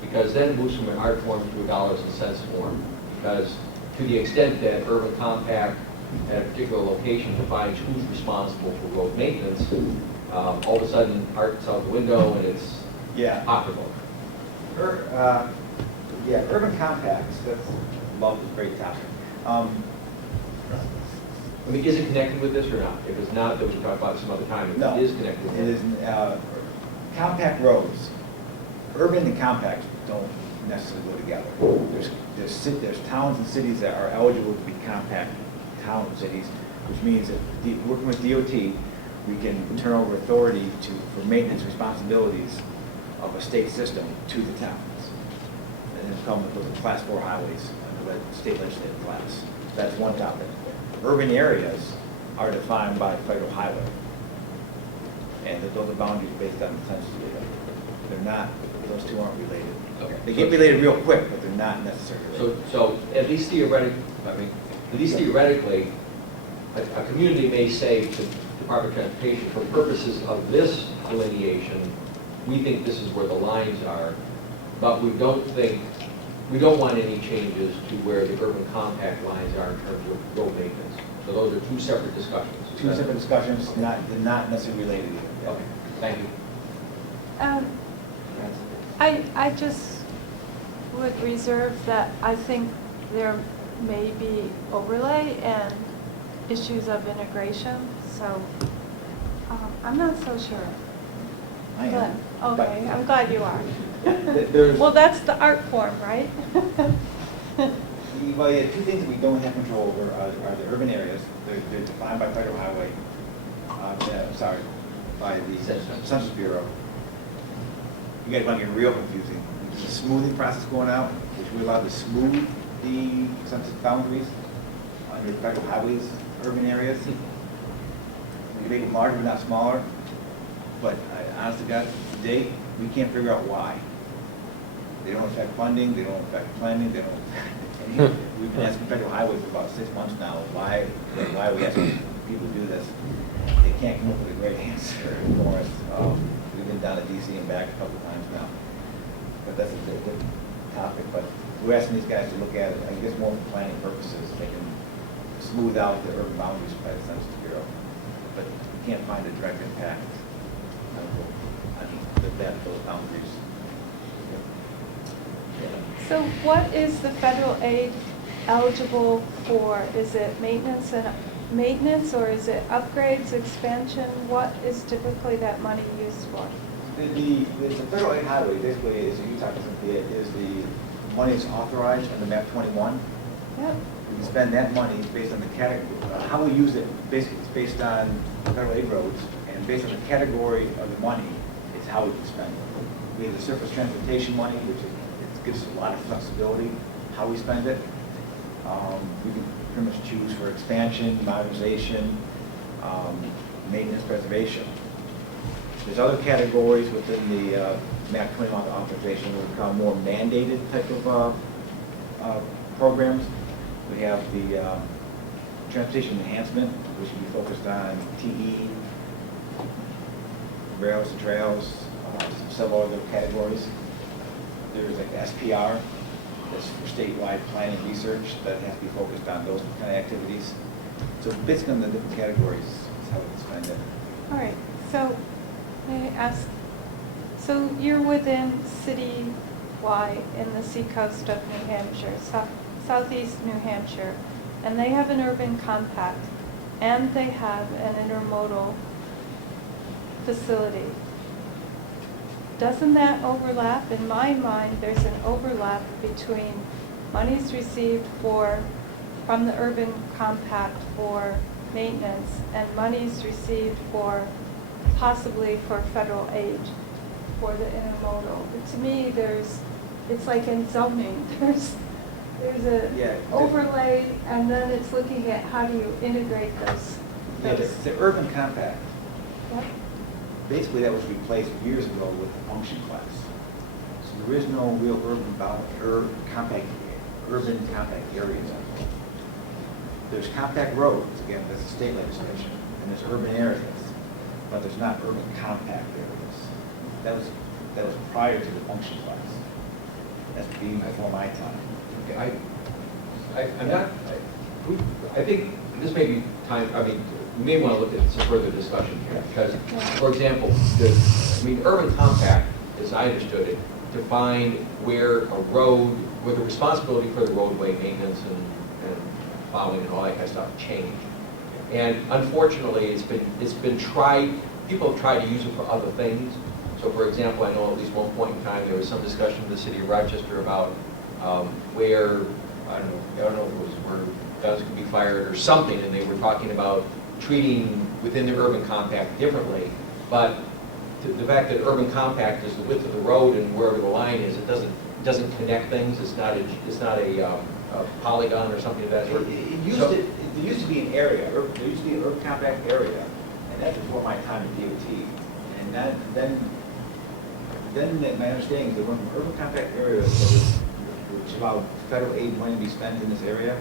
Because then it moves from an art form to a dollars and cents form. Because to the extent that urban compact at a particular location defines who's responsible for road maintenance, all of a sudden art's out the window and it's pocketbook. Urban compacts, love this great topic. I mean, is it connected with this or not? If it's not, then we can talk about it some other time. If No, it is connected with it is, compact roads, urban and compact don't necessarily go together. There's towns and cities that are eligible to be compact town and cities, which means that working with DOT, we can turn over authority for maintenance responsibilities of a state system to the towns. And then come with those class 4 highways under the state legislative class. That's one topic. Urban areas are defined by federal highway. And those are boundaries based on the census data. They're not, those two aren't related. Okay. They get related real quick, but they're not necessarily related. So at least theoretically, a community may say to the Department of Transportation, for purposes of this delineation, we think this is where the lines are, but we don't want any changes to where the urban compact lines are in terms of road maintenance. So those are two separate discussions. Two separate discussions, they're not necessarily related either. Okay, thank you. I just would reserve that I think there may be overlay and issues of integration, so I'm not so sure. I am. But, okay, I'm glad you are. There's, Well, that's the art form, right? well, yeah, two things we don't have control over are the urban areas. They're defined by federal highway, by the Census Bureau. You guys might get real confusing. There's a smoothing process going out, which we're allowed to smooth the census boundaries under federal highways, urban areas. We make them larger, but not smaller. But honest to God, to date, we can't figure out why. They don't affect funding, they don't affect planning, they don't affect anything. We've been asking federal highways for about 6 months now, why are we asking people to do this? They can't come up with a great answer for us. We've been down to DC and back a couple of times now. But that's a different topic. But we're asking these guys to look at it, I guess more for planning purposes. They can smooth out the urban boundaries by the Census Bureau. But you can't find a direct impact on those boundaries. So what is the federal aid eligible for? Is it maintenance or is it upgrades, expansion? What is typically that money used for? the federal aid highway, basically, is, you talked to Cynthia, is the money that's authorized under map 21. Yep. We can spend that money based on the category, how we use it, basically, it's based on federal aid roads, and based on the category of the money, it's how we can spend it. We have the surface transportation money, which is, it gives us a lot of flexibility, how we spend it. We can pretty much choose for expansion, modernization, maintenance, preservation. There's other categories within the MAP 21 authorization that become more mandated type of programs. We have the transportation enhancement, which will be focused on TE, rails and trails, several other categories. There's like SPR, that's for statewide planning research, that has to be focused on those kind of activities. So basically on the different categories is how we spend it. All right, so may I ask, so you're within city-wide in the seacoast of New Hampshire, southeast New Hampshire, and they have an urban compact, and they have an intermodal facility. Doesn't that overlap? In my mind, there's an overlap between monies received from the urban compact for maintenance and monies received possibly for federal aid for the intermodal. But to me, it's like in zoning. There's a overlay, and then it's looking at how do you integrate those. Yeah, the urban compact, Yep. basically that was replaced years ago with the function class. So there is no real urban compact areas. There's compact roads, again, that's the state legislation, and there's urban areas, but there's not urban compact areas. That was prior to the function class. That's being before my time. Okay, I think this may be time, we may want to look at some further discussion here, because, for example, urban compact, as I understood it, defined where the responsibility for the roadway maintenance and plowing and all that kind of stuff changed. And unfortunately, it's been tried, people have tried to use it for other things. So for example, I know at least one point in time, there was some discussion in the city of Rochester about where, I don't know if it was where guns could be fired or something, and they were talking about treating within the urban compact differently. But the fact that urban compact is the width of the road and wherever the line is, it doesn't connect things. It's not a polygon or something of that sort. There used to be an area, there used to be an urban compact area, and that was before my time at DOT. And then my understanding is that when urban compact area which allowed federal aid money to be spent in this area,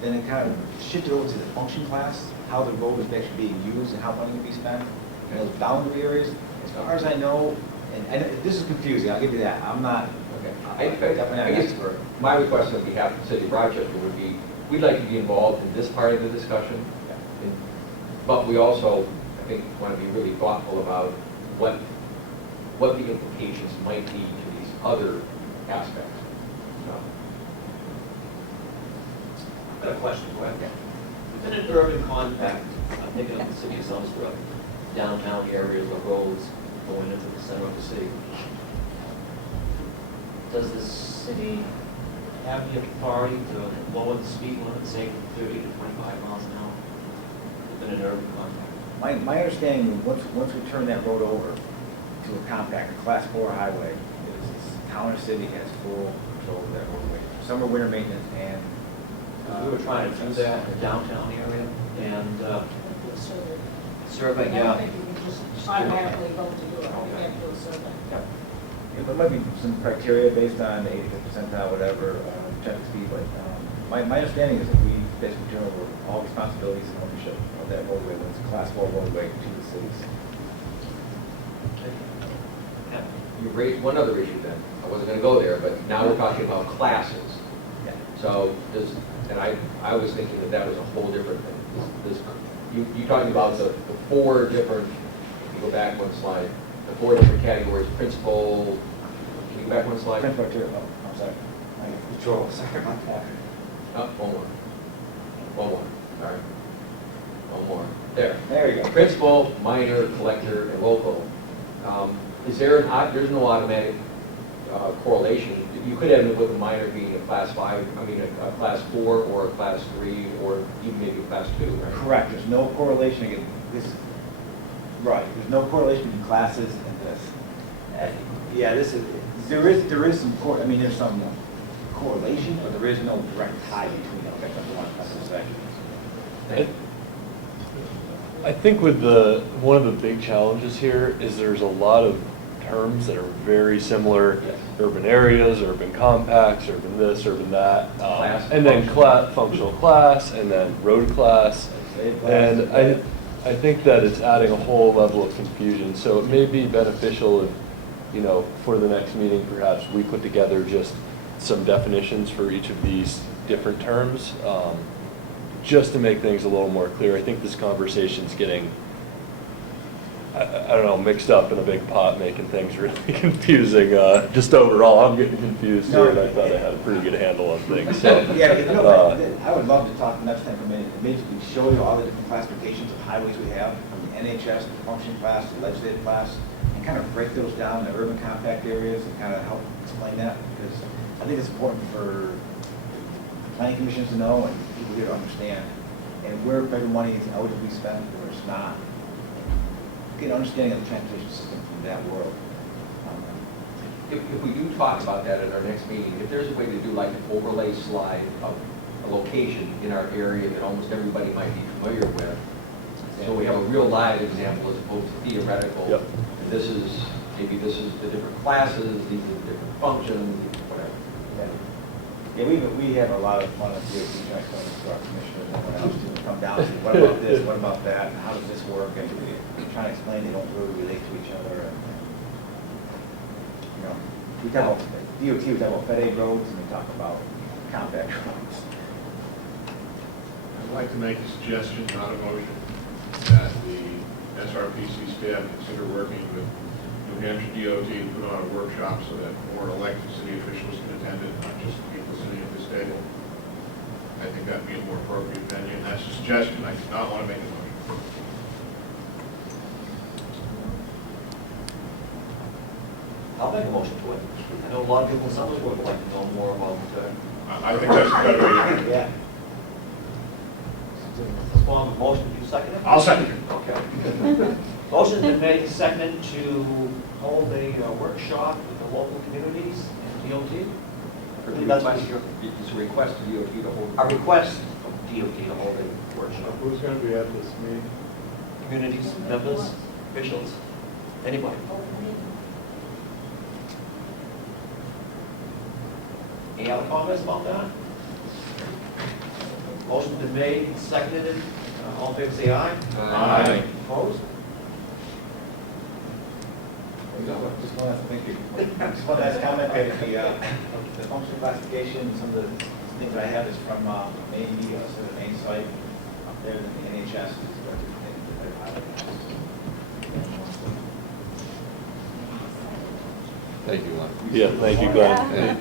then it kind of shifted over to the function class, how the road was actually being used and how money would be spent. And those boundary areas, as far as I know, and this is confusing, I'll give you that. I'm not, I guess my request on behalf of the city of Rochester would be, we'd like to be involved in this part of the discussion, but we also, I think, want to be really thoughtful about what the implications might be to these other aspects. I've got a question for you. Within an urban compact, I'm thinking of the city of Srpc, downtown areas or roads going into the center of the city. Does the city have the authority to lower the speed limit, say 30 to 25 miles an hour within an urban compact? my understanding, once we turn that road over to a compact, a class 4 highway, is town or city has full control of that roadway. Summer, winter maintenance, and We were trying to do that in the downtown area, and survey, I yeah. don't think you can just automatically vote to do it, you have to do a survey. Yeah, there might be some criteria based on the 85th percentile, whatever, traffic speed, but my understanding is that we basically turn over all responsibilities and ownership of that roadway, when it's a class 4 roadway, to the cities. You raised one other issue then. I wasn't going to go there, but now we're talking about classes. Yeah. So and I was thinking that was a whole different thing. You talking about the 4 different, if you go back one slide, the 4 different categories, principal, can you go back one slide? Principal criteria, I'm sorry. Control, sorry about that. Oh, one more. One more, all right. One more. There. There you go. Principal, minor, collector, and local. Is there there's no automatic correlation? You could end up with a minor being a class 5, I mean, a class 4 or a class 3, or even maybe a class 2, right? Correct, there's no correlation, again, this, right, there's no correlation between classes and this. Yeah, there is some, I mean, there's some correlation, but there is no direct tie between them, that's what I want to say. I think with one of the big challenges here is there's a lot of terms that are very similar. Yes. Urban areas, urban compacts, urban this, urban that. Class, and then functional class, and then road class. And I think that it's adding a whole level of confusion. So it may be beneficial if, for the next meeting, perhaps we put together just some definitions for each of these different terms, just to make things a little more clear. I think this conversation's getting, I don't know, mixed up in a big pot, making things really confusing. Just overall, I'm getting confused here, and I thought I had a pretty good handle on things. So, Yeah, I would love to talk next time, maybe show you all the different classifications of highways we have, from the NHS, the functioning class, the legislative class, and kind of break those down into urban compact areas and kind of help explain that, because I think it's important for planning commissions to know and people here to understand, and where federal money is eligible to be spent, where it's not. Get an understanding of the transportation system from that world. If we do talk about that at our next meeting, if there's a way to do like an overlay slide of a location in our area that almost everybody might be familiar with, so we have a real live example as opposed to theoretical. Yep. And maybe this is the different classes, these are the different functions, whatever. Yeah, we have a lot of fun with DOT trying to explain to our commissioners and everyone else to come down and say, what about this, what about that, and how does this work? And trying to explain they don't really relate to each other. And, we talk about DOT, we talk about FedAid roads, and we talk about compact roads. I'd like to make a suggestion, not a motion, that the Srpc staff consider working with New Hampshire DOT to put on a workshop so that more elected city officials can attend it, not just people sitting at this table. I think that'd be a more appropriate venue, and that's a suggestion. I do not want to make a motion. I'll make a motion to it. I know a lot of people in Summersworth would like to know more about I think that's a better way. Yeah. this form of motion. Do you second it? I'll second it. Okay. Motion's been made and seconded to hold a workshop with the local communities and DOT. It's a request to DOT to hold. A request of DOT to hold a workshop. who's going to be at this meeting? Communities, members, officials, anybody. Any other comments about that? Motion's been made and seconded. All in favor, say aye. Aye. Opposed? Just one last, thank you. Just one last comment, the functional classification, some of the things that I have is from Maine, so the main site up there in the NHS. Thank you, Len. Yeah, thank you, Glenn. Yeah.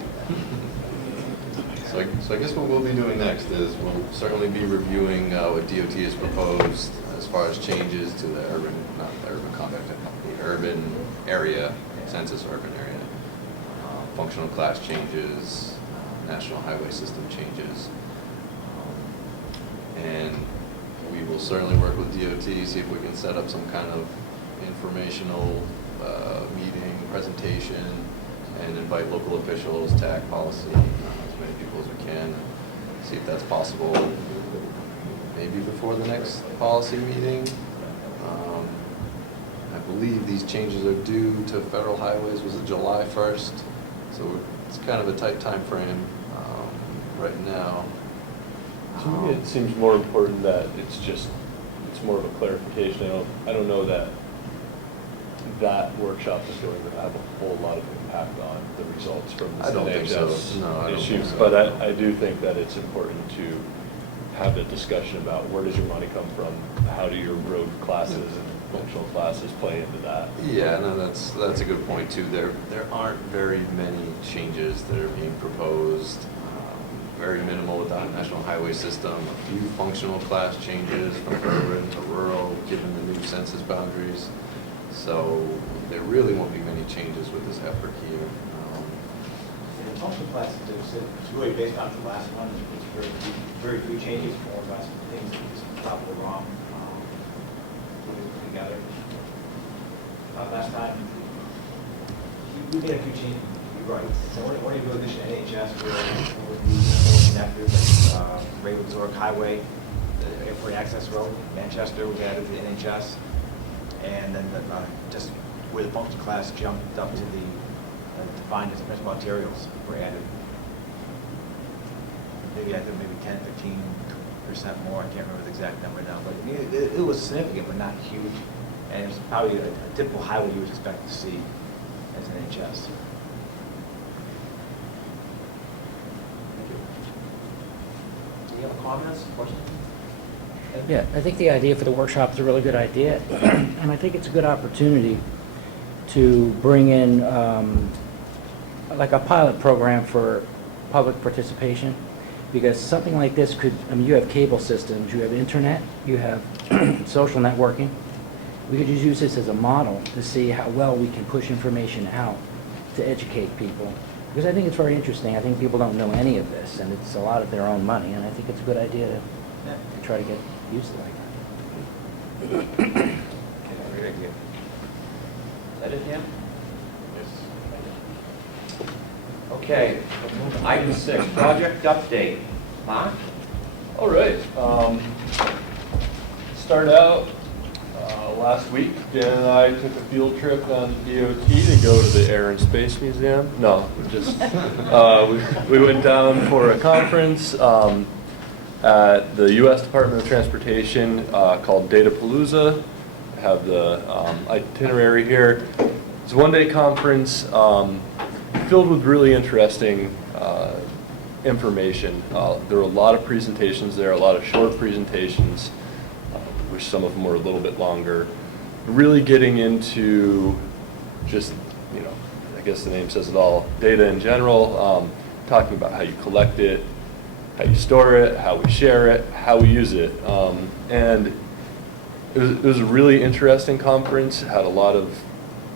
So I guess what we'll be doing next is we'll certainly be reviewing what DOT has proposed as far as changes to the urban, not the urban compact, the urban area, census urban area, functional class changes, national highway system changes. And we will certainly work with DOT, see if we can set up some kind of informational meeting, presentation, and invite local officials, TAC policy, as many people as we can, see if that's possible, maybe before the next policy meeting. I believe these changes are due to federal highways, was it July 1st? So it's kind of a tight time frame right now. To me, it seems more important that it's more of a clarification. I don't know that workshop is going to have a whole lot of impact on the results from this I don't think so. NHS No, I don't issue. think so. But I do think that it's important to have the discussion about where does your money come from, how do your road classes and functional classes play into that. Yeah, no, that's a good point too. There aren't very many changes that are being proposed. Very minimal with the national highway system. A few functional class changes from urban to rural, given the new census boundaries. So there really won't be many changes with this effort here. And the functional class, it's really based on the last one, it's very few changes, more or less things that just probably wrong, put it together. Last time, we made a few changes, you're right. So when you go addition to NHS, we'll be connected, like Ravensthorpe Highway, the airport access road, Manchester, we added the NHS. And then just where the functional class jumped up to the defined as principal arterials were added. Maybe I think maybe 10, 15% more. I can't remember the exact number now, but I mean, it was significant, but not huge. And it's probably a typical highway you would expect to see as an NHS. Do you have comments, questions? Yeah, I think the idea for the workshop is a really good idea, and I think it's a good opportunity to bring in like a pilot program for public participation, because something like this could, I mean, you have cable systems, you have internet, you have social networking. We could just use this as a model to see how well we can push information out to educate people, because I think it's very interesting. I think people don't know any of this, and it's a lot of their own money, and I think it's a good idea to try to get used to like that. Great idea. Is that it, Dan? Yes. Okay, item 6, project update. Mark? All right. Start out last week. Dan and I took a field trip on DOT to go to the Air and Space Museum. No, just we went down for a conference at the U.S. Department of Transportation called Datapalooza. I have the itinerary here. It's a one-day conference filled with really interesting information. There were a lot of presentations there, a lot of short presentations, which some of them were a little bit longer. Really getting into just, you know, I guess the name says it all, data in general, talking about how you collect it, how you store it, how we share it, how we use it. And it was a really interesting conference. It had a lot of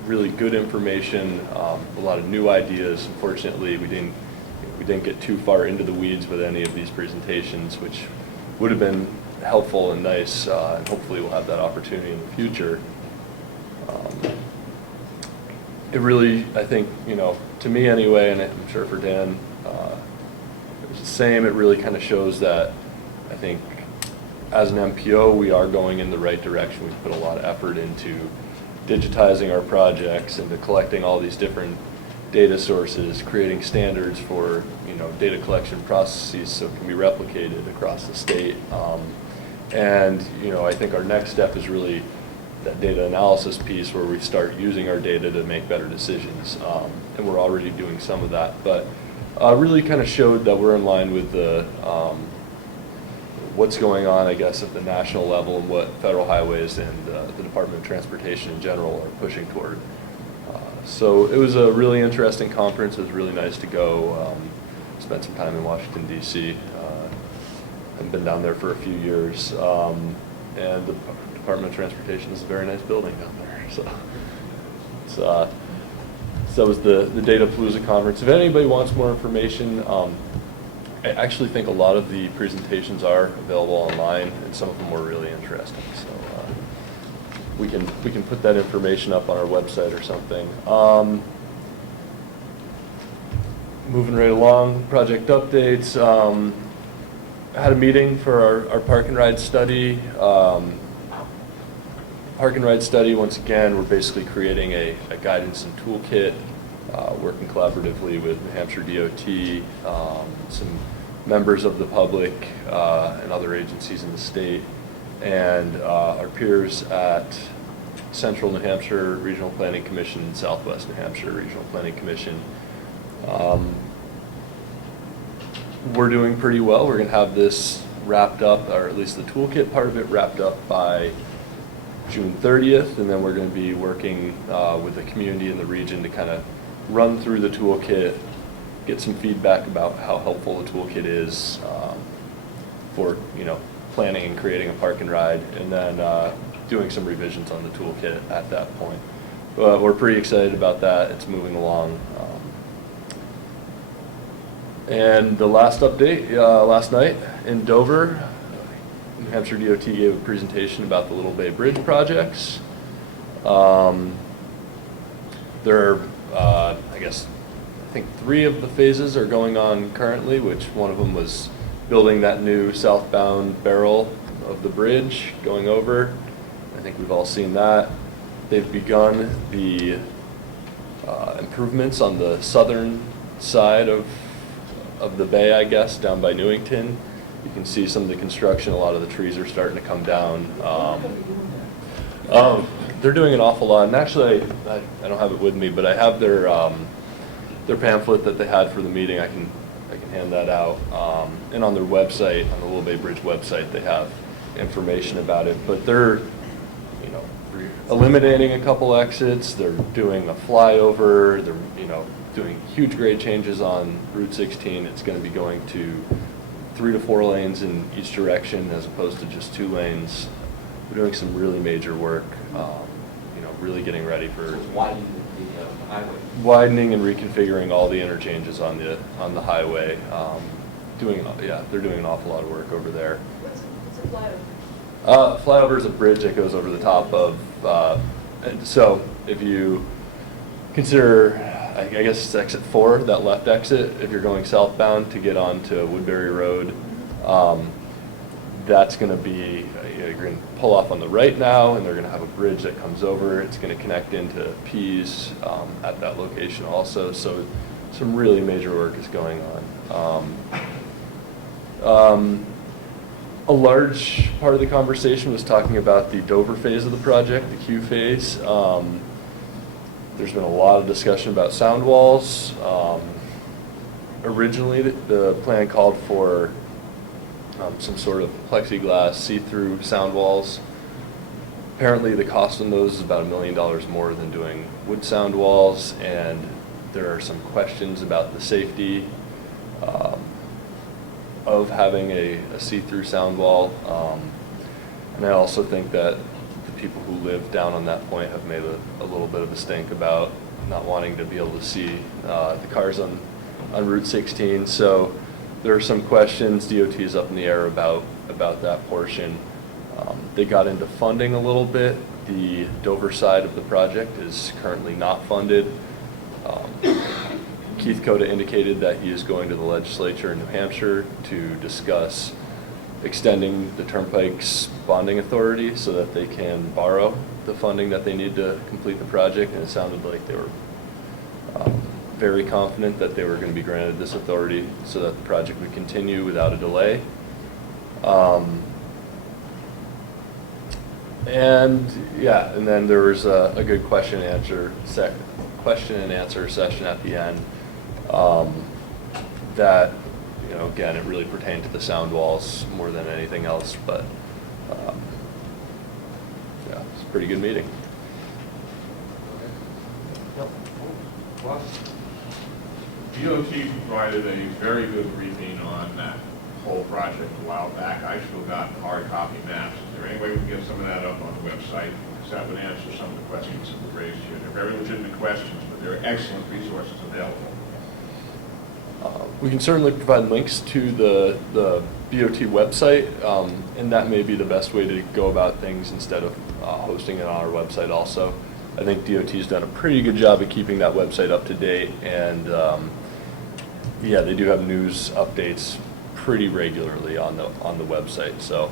really good information, a lot of new ideas. Unfortunately, we didn't get too far into the weeds with any of these presentations, which would have been helpful and nice, and hopefully we'll have that opportunity in the future. It really, I think, you know, to me anyway, and I'm sure for Dan, it's the same. It really kind of shows that I think as an MPO, we are going in the right direction. We've put a lot of effort into digitizing our projects, into collecting all these different data sources, creating standards for, you know, data collection processes so it can be replicated across the state. And, you know, I think our next step is really that data analysis piece where we start using our data to make better decisions. And we're already doing some of that, but really kind of showed that we're in line with the what's going on, I guess, at the national level and what federal highways and the Department of Transportation in general are pushing toward. So it was a really interesting conference. It was really nice to go. Spent some time in Washington, D.C. I've been down there for a few years. And the Department of Transportation is a very nice building down there. So that was the Datapalooza conference. If anybody wants more information, I actually think a lot of the presentations are available online, and some of them were really interesting. So we can put that information up on our website or something. Moving right along, project updates. I had a meeting for our park and ride study. Park and ride study, once again, we're basically creating a guidance and toolkit, working collaboratively with New Hampshire DOT, some members of the public and other agencies in the state, and our peers at Central New Hampshire Regional Planning Commission and Southwest New Hampshire Regional Planning Commission. We're doing pretty well. We're going to have this wrapped up, or at least the toolkit part of it wrapped up by June 30th, and then we're going to be working with the community in the region to kind of run through the toolkit, get some feedback about how helpful the toolkit is for, you know, planning and creating a park and ride, and then doing some revisions on the toolkit at that point. We're pretty excited about that. It's moving along. And the last update, last night in Dover, New Hampshire DOT gave a presentation about the Little Bay Bridge projects. There are, I think 3 of the phases are going on currently, which one of them was building that new southbound barrel of the bridge going over. I think we've all seen that. They've begun the improvements on the southern side of the bay, I guess, down by Newington. You can see some of the construction, a lot of the trees are starting to come down. They're doing an awful lot, and actually, I don't have it with me, but I have their pamphlet that they had for the meeting. I can hand that out. And on their website, on the Little Bay Bridge website, they have information about it. But they're, eliminating a couple exits. They're doing a flyover. They're, doing huge grade changes on Route 16. It's going to be going to 3 to 4 lanes in each direction as opposed to just 2 lanes. We're doing some really major work, really getting ready for Widening the highway. widening and reconfiguring all the interchanges on the highway. They're doing an awful lot of work over there. What's a flyover? Flyover is a bridge that goes over the top of, and so if you consider, I guess it's exit 4, that left exit, if you're going southbound to get onto Woodbury Road, that's going to be, you're going to pull off on the right now, and they're going to have a bridge that comes over. It's going to connect into Pease at that location also. So some really major work is going on. A large part of the conversation was talking about the Dover phase of the project, the Q phase. There's been a lot of discussion about sound walls. Originally, the plan called for some sort of plexiglass see-through sound walls. Apparently, the cost on those is about $1 million more than doing wood sound walls, and there are some questions about the safety of having a see-through sound wall. And I also think that the people who live down on that point have made a little bit of a stink about not wanting to be able to see the cars on Route 16. So there are some questions. DOT is up in the air about that portion. They got into funding a little bit. The Dover side of the project is currently not funded. Keith Coda indicated that he is going to the legislature in New Hampshire to discuss extending the Turnpike's bonding authority so that they can borrow the funding that they need to complete the project, and it sounded like they were very confident that they were going to be granted this authority so that the project would continue without a delay. And then there was a good question and answer session at the end that, again, it really pertained to the sound walls more than anything else, but it's a pretty good meeting. DOT provided a very good briefing on that whole project a while back. I still got hard copy maps. Is there any way we can get some of that up on the website? Because that would answer some of the questions that were raised here. They're very legitimate questions, but there are excellent resources available. We can certainly provide links to the BOT website, and that may be the best way to go about things instead of hosting it on our website also. I think DOT's done a pretty good job of keeping that website up to date, and they do have news updates pretty regularly on the website. So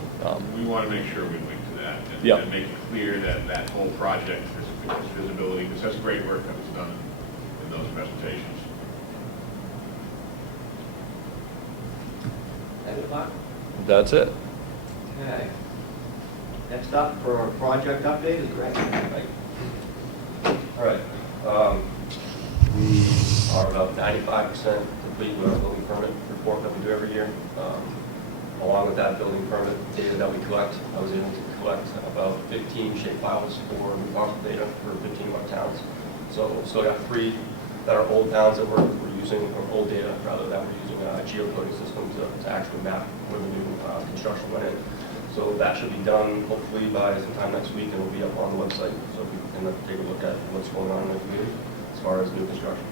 we want to make sure we link to that and make it clear that that whole project has visibility, because that's great work that was done in those presentations. that's it. Okay. Next up for our project update is Greg. All right. We are about 95% complete with our building permit report that we do every year. Along with that building permit data that we collect, I was able to collect about 15 shape files for responsible data for 15 of our towns. So we've still got 3 that are old towns that we're using, or old data rather, that we're using geocoding systems to actually map where the new construction went in. So that should be done hopefully by sometime next week, and it'll be up on the website, so people can take a look at what's going on in the community as far as new construction.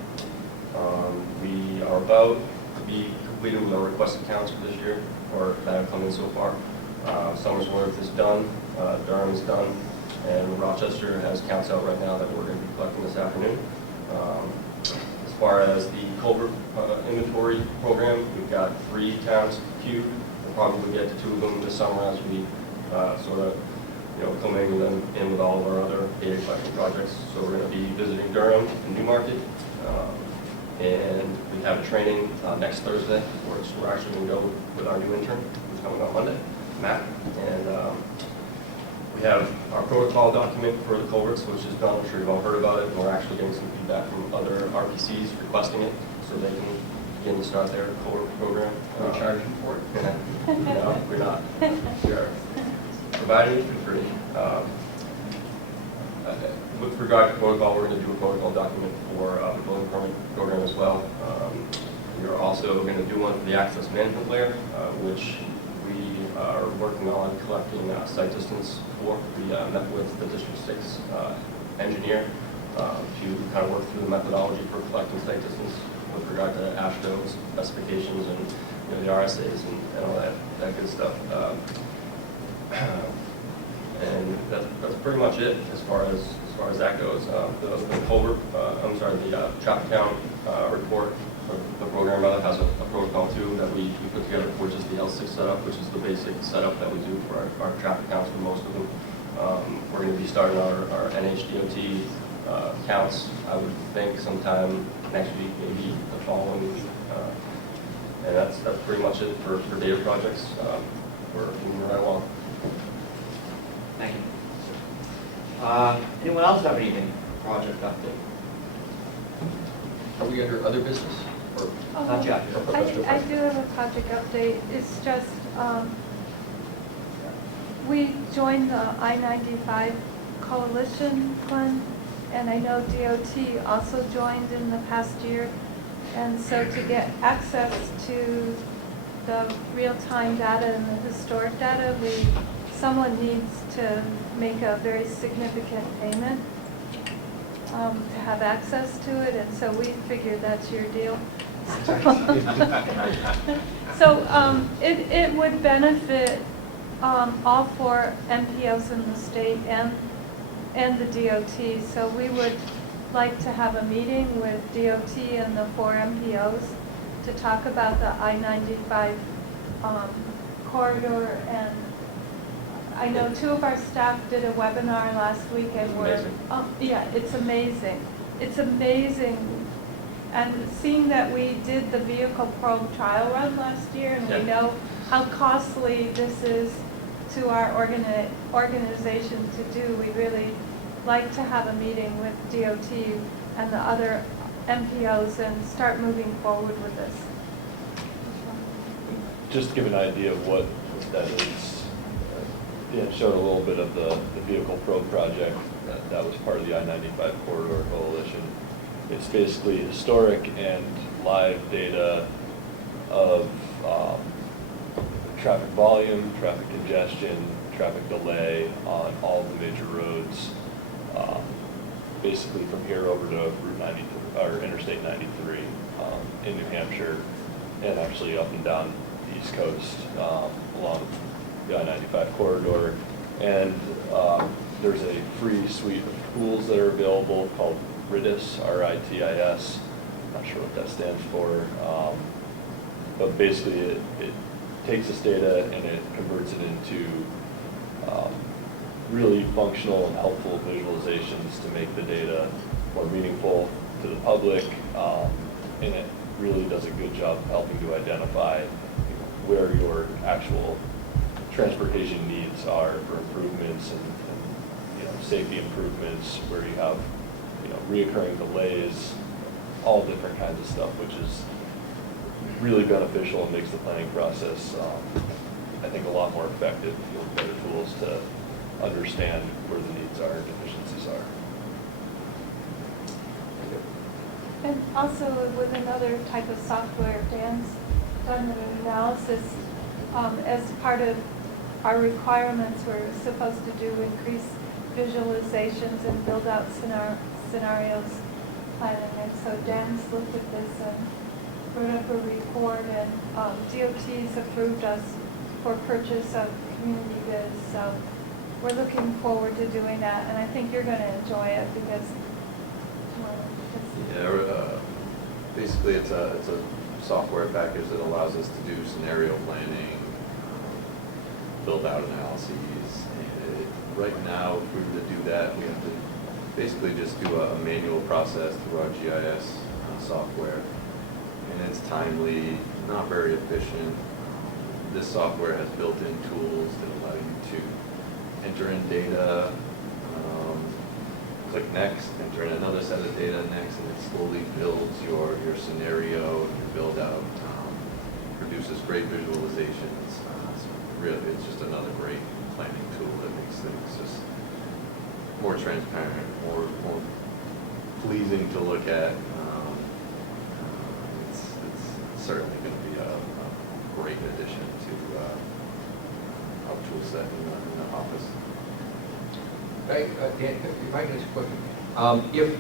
We are about to be completed with our requested counts for this year, or that have come in so far. Somersworth is done, Durham is done, and Rochester has counts out right now that we're going to be collecting this afternoon. As far as the culvert inventory program, we've got 3 towns queued. We'll probably get to 2 of them this summer as we sort of, commingle them in with all of our other data collection projects. So we're going to be visiting Durham and Newmarket, and we have a training next Thursday, which we're actually going to go with our new intern, who's coming on Monday, Matt, and we have our protocol document for the culverts, which is done. I'm sure you've all heard about it, and we're actually getting some feedback from other RPCs requesting it, so they can begin to start their culvert program. Are we charging for it? No, we're not. We are providing it for free. With regard to protocol, we're going to do a protocol document for the building permit program as well. We are also going to do one for the access management layer, which we are working on collecting site distance for. We met with the District 6 engineer to kind of work through the methodology for collecting site distance with regard to AASHTO specifications and the RSAs and all that good stuff. And that's pretty much it as far as that goes. The culvert, the traffic count report. The program rather has a protocol too that we put together for just the L6 setup, which is the basic setup that we do for our traffic counts for most of them. We're going to be starting our NHDOT counts, I would think, sometime next week, maybe the following week. And that's pretty much it for data projects. We're moving right along. Thank you. Anyone else have anything? Project update? Are we under other business? Or Not yet. I do have a project update. It's just, we joined the I-95 coalition fund, and I know DOT also joined in the past year. And so to get access to the real-time data and the historic data, someone needs to make a very significant payment to have access to it, and so we figured that's your deal. So it would benefit all 4 MPOs in the state and the DOT. So we would like to have a meeting with DOT and the 4 MPOs to talk about the I-95 corridor. And I know 2 of our staff did a webinar last week, and yeah, it's amazing. It's amazing. And seeing that we did the vehicle probe trial run last year, and we know how costly this is to our organization to do, we really like to have a meeting with DOT and the other MPOs and start moving forward with this. Just to give an idea of what that is, showed a little bit of the vehicle probe project that was part of the I-95 corridor coalition. It's basically historic and live data of traffic volume, traffic congestion, traffic delay on all the major roads, basically from here over to Route 93 or Interstate 93 in New Hampshire, and actually up and down the East Coast along the I-95 corridor. And there's a free suite of tools that are available called RITIS, R-I-T-I-S. Not sure what that stands for, but basically it takes this data and it converts it into really functional and helpful visualizations to make the data more meaningful to the public, and it really does a good job of helping to identify where your actual transportation needs are for improvements and safety improvements, where you have reoccurring delays, all different kinds of stuff, which is really beneficial and makes the planning process, I think, a lot more effective with better tools to understand where the needs are and deficiencies are. And also with another type of software, Dan's done an analysis as part of our requirements, we're supposed to do increased visualizations and build out scenarios planning. And so Dan's looked at this and wrote up a report, and DOT's approved us for purchase of community goods. So we're looking forward to doing that, and I think you're going to enjoy it because, Yeah, basically it's a software package that allows us to do scenario planning, build out analyses. And right now, if we were to do that, we have to basically just do a manual process through our GIS software. And it's timely, not very efficient. This software has built-in tools that allow you to enter in data, click next, enter in another set of data next, and it slowly builds your scenario and your build out, produces great visualizations. It's just another great planning tool that makes things just more transparent, more pleasing to look at. It's certainly going to be a great addition to our tool set in the office. Dan, if I can ask a question. If,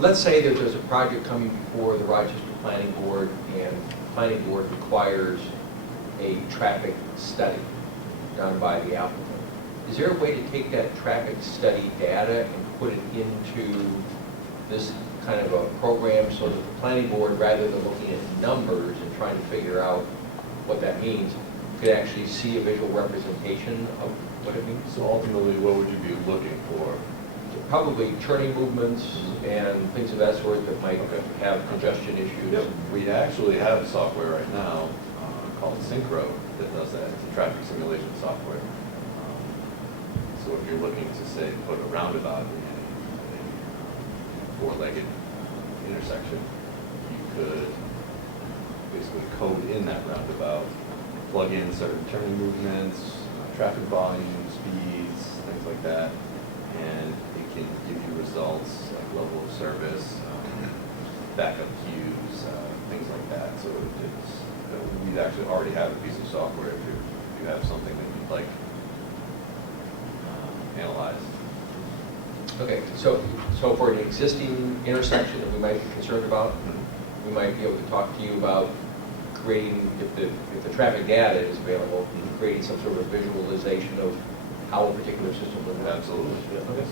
let's say that there's a project coming before the Rochester Planning Board, and the Planning Board requires a traffic study done by the applicant. Is there a way to take that traffic study data and put it into this kind of a program so that the Planning Board, rather than looking at numbers and trying to figure out what that means, could actually see a visual representation of what it means? So ultimately, what would you be looking for? Probably turning movements and things of that sort that might have congestion issues. Yep. We actually have software right now called Synchro that does that. It's a traffic simulation software. So if you're looking to, say, put a roundabout in a four-legged intersection, you could basically code in that roundabout, plug in certain turning movements, traffic volume, speeds, things like that, and it can give you results like level of service, backup queues, things like that. So we actually already have a piece of software if you have something that you'd like analyzed. Okay, so for an existing intersection that we might be concerned about, we might be able to talk to you about creating, if the traffic data is available, creating some sort of visualization of how a particular system would work. Absolutely. Yeah. Okay.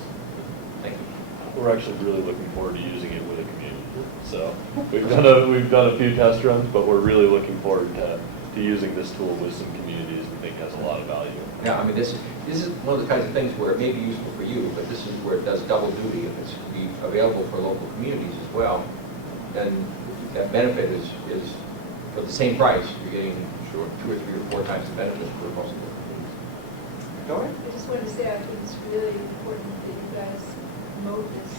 Thank you. We're actually really looking forward to using it with a community. So we've done a few test runs, but we're really looking forward to using this tool with some communities we think has a lot of value. Yeah, I mean, this is one of the kinds of things where it may be useful for you, but this is where it does double duty. If it's to be available for local communities as well, then that benefit is for the same price. You're getting 2 or 3 or 4 times the benefit for most of the communities. Go ahead. I just wanted to say I think it's really important that you guys promote this,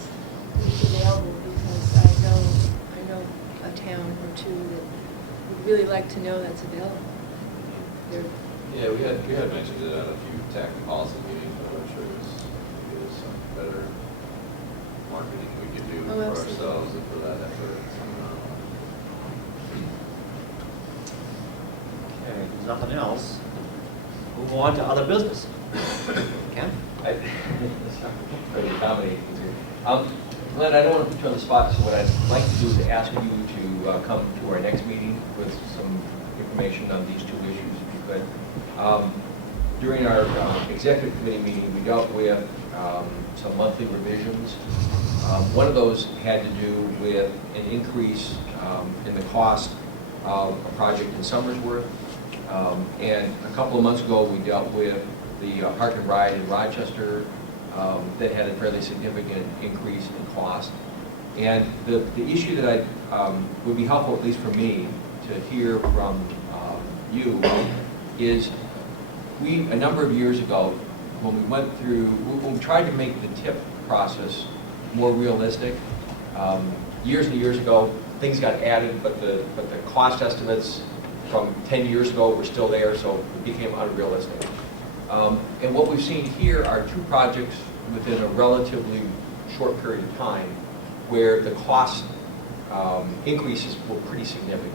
that it's available, because I know a town or two that would really like to know that's available. Yeah, we had mentioned it at a few TAC policy meetings, but I'm sure there's some better marketing we could do for absolutely. ourselves and for that effort. Okay, if there's nothing else, move on to other business. Ken? Great accommodating here. Glenn, I don't want to put you on the spot, so what I'd like to do is ask you to come to our next meeting with some information on these 2 issues, if you could. During our executive committee meeting, we dealt with some monthly revisions. One of those had to do with an increase in the cost of a project in Somersworth. And a couple of months ago, we dealt with the Park and Ride in Rochester that had a fairly significant increase in cost. And the issue that would be helpful, at least for me, to hear from you is a number of years ago, when we tried to make the TIP process more realistic, years and years ago, things got added, but the cost estimates from 10 years ago were still there, so it became unrealistic. And what we've seen here are 2 projects within a relatively short period of time where the cost increases were pretty significant.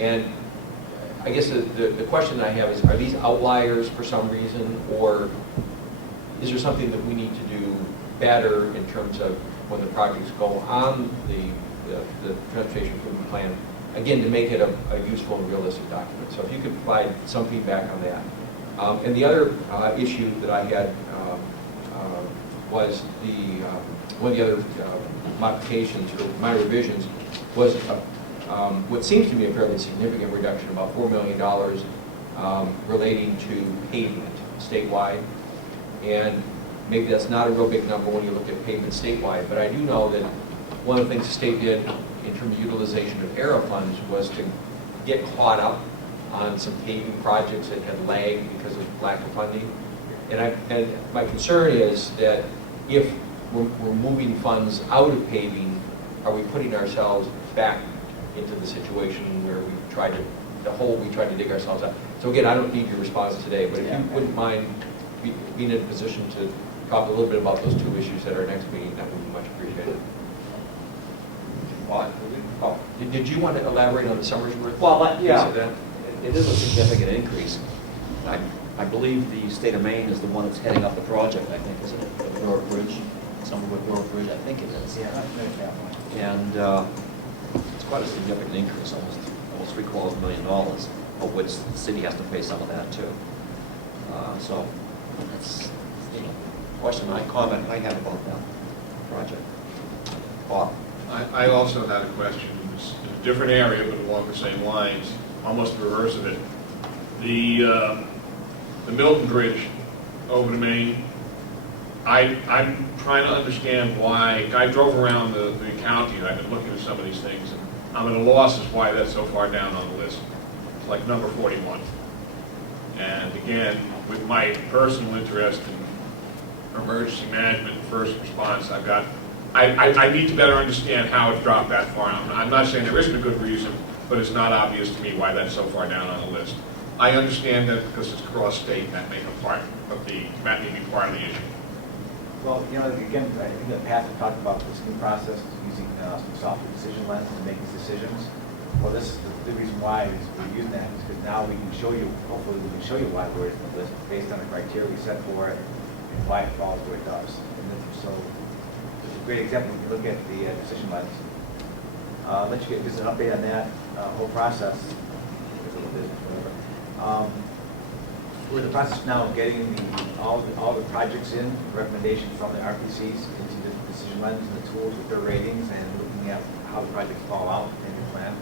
And I guess the question I have is, are these outliers for some reason, or is there something that we need to do better in terms of when the projects go on the transportation improvement plan, again, to make it a useful and realistic document? So if you could provide some feedback on that. And the other issue that I had was one of the other modifications or minor revisions was what seems to be a fairly significant reduction, about $4 million relating to pavement statewide. And maybe that's not a real big number when you look at pavement statewide, but I do know that one of the things the state did in terms of utilization of ARRA funds was to get caught up on some paving projects that had lagged because of lack of funding. And my concern is that if we're moving funds out of paving, are we putting ourselves back into the situation where we tried to dig ourselves out? So again, I don't need your response today, but if you wouldn't mind being in a position to talk a little bit about those two issues at our next meeting, that would be much appreciated. Did you want to elaborate on the Summersworth? Well, piece yeah, of that? it is a significant increase. I believe the state of Maine is the one that's heading up the project, I think, isn't it? The North Bridge, Summerwood North Bridge, I think it is. Yeah, I think that one. And it's quite a significant increase, almost $750,000, of which the city has to pay some of that too. So that's the comment I have about that project. Bob? I also had a question. It's a different area, but along the same lines, almost the reverse of it. The Milton Bridge over to Maine, I'm trying to understand why. I drove around the county and I've been looking at some of these things, and I'm at a loss as why that's so far down on the list. It's like number 41. And again, with my personal interest in emergency management and first response, I need to better understand how it's dropped that far. I'm not saying there isn't a good reason, but it's not obvious to me why that's so far down on the list. I understand that because it's cross-state, that may be part of the issue. Well, again, I think in the past we talked about this new process using some software decision lenses to make these decisions. Well, this is the reason why we're using that, is because now we can show you, hopefully we can show you why we're in the list based on the criteria we set for it and why it falls where it does. And then, so, it's a great example. If you look at the decision lens, let you get just an update on that whole process. We're in the process now of getting all the projects in, recommendations from the RPCs into the decision lens and the tools with their ratings and looking at how the projects fall out in your plan.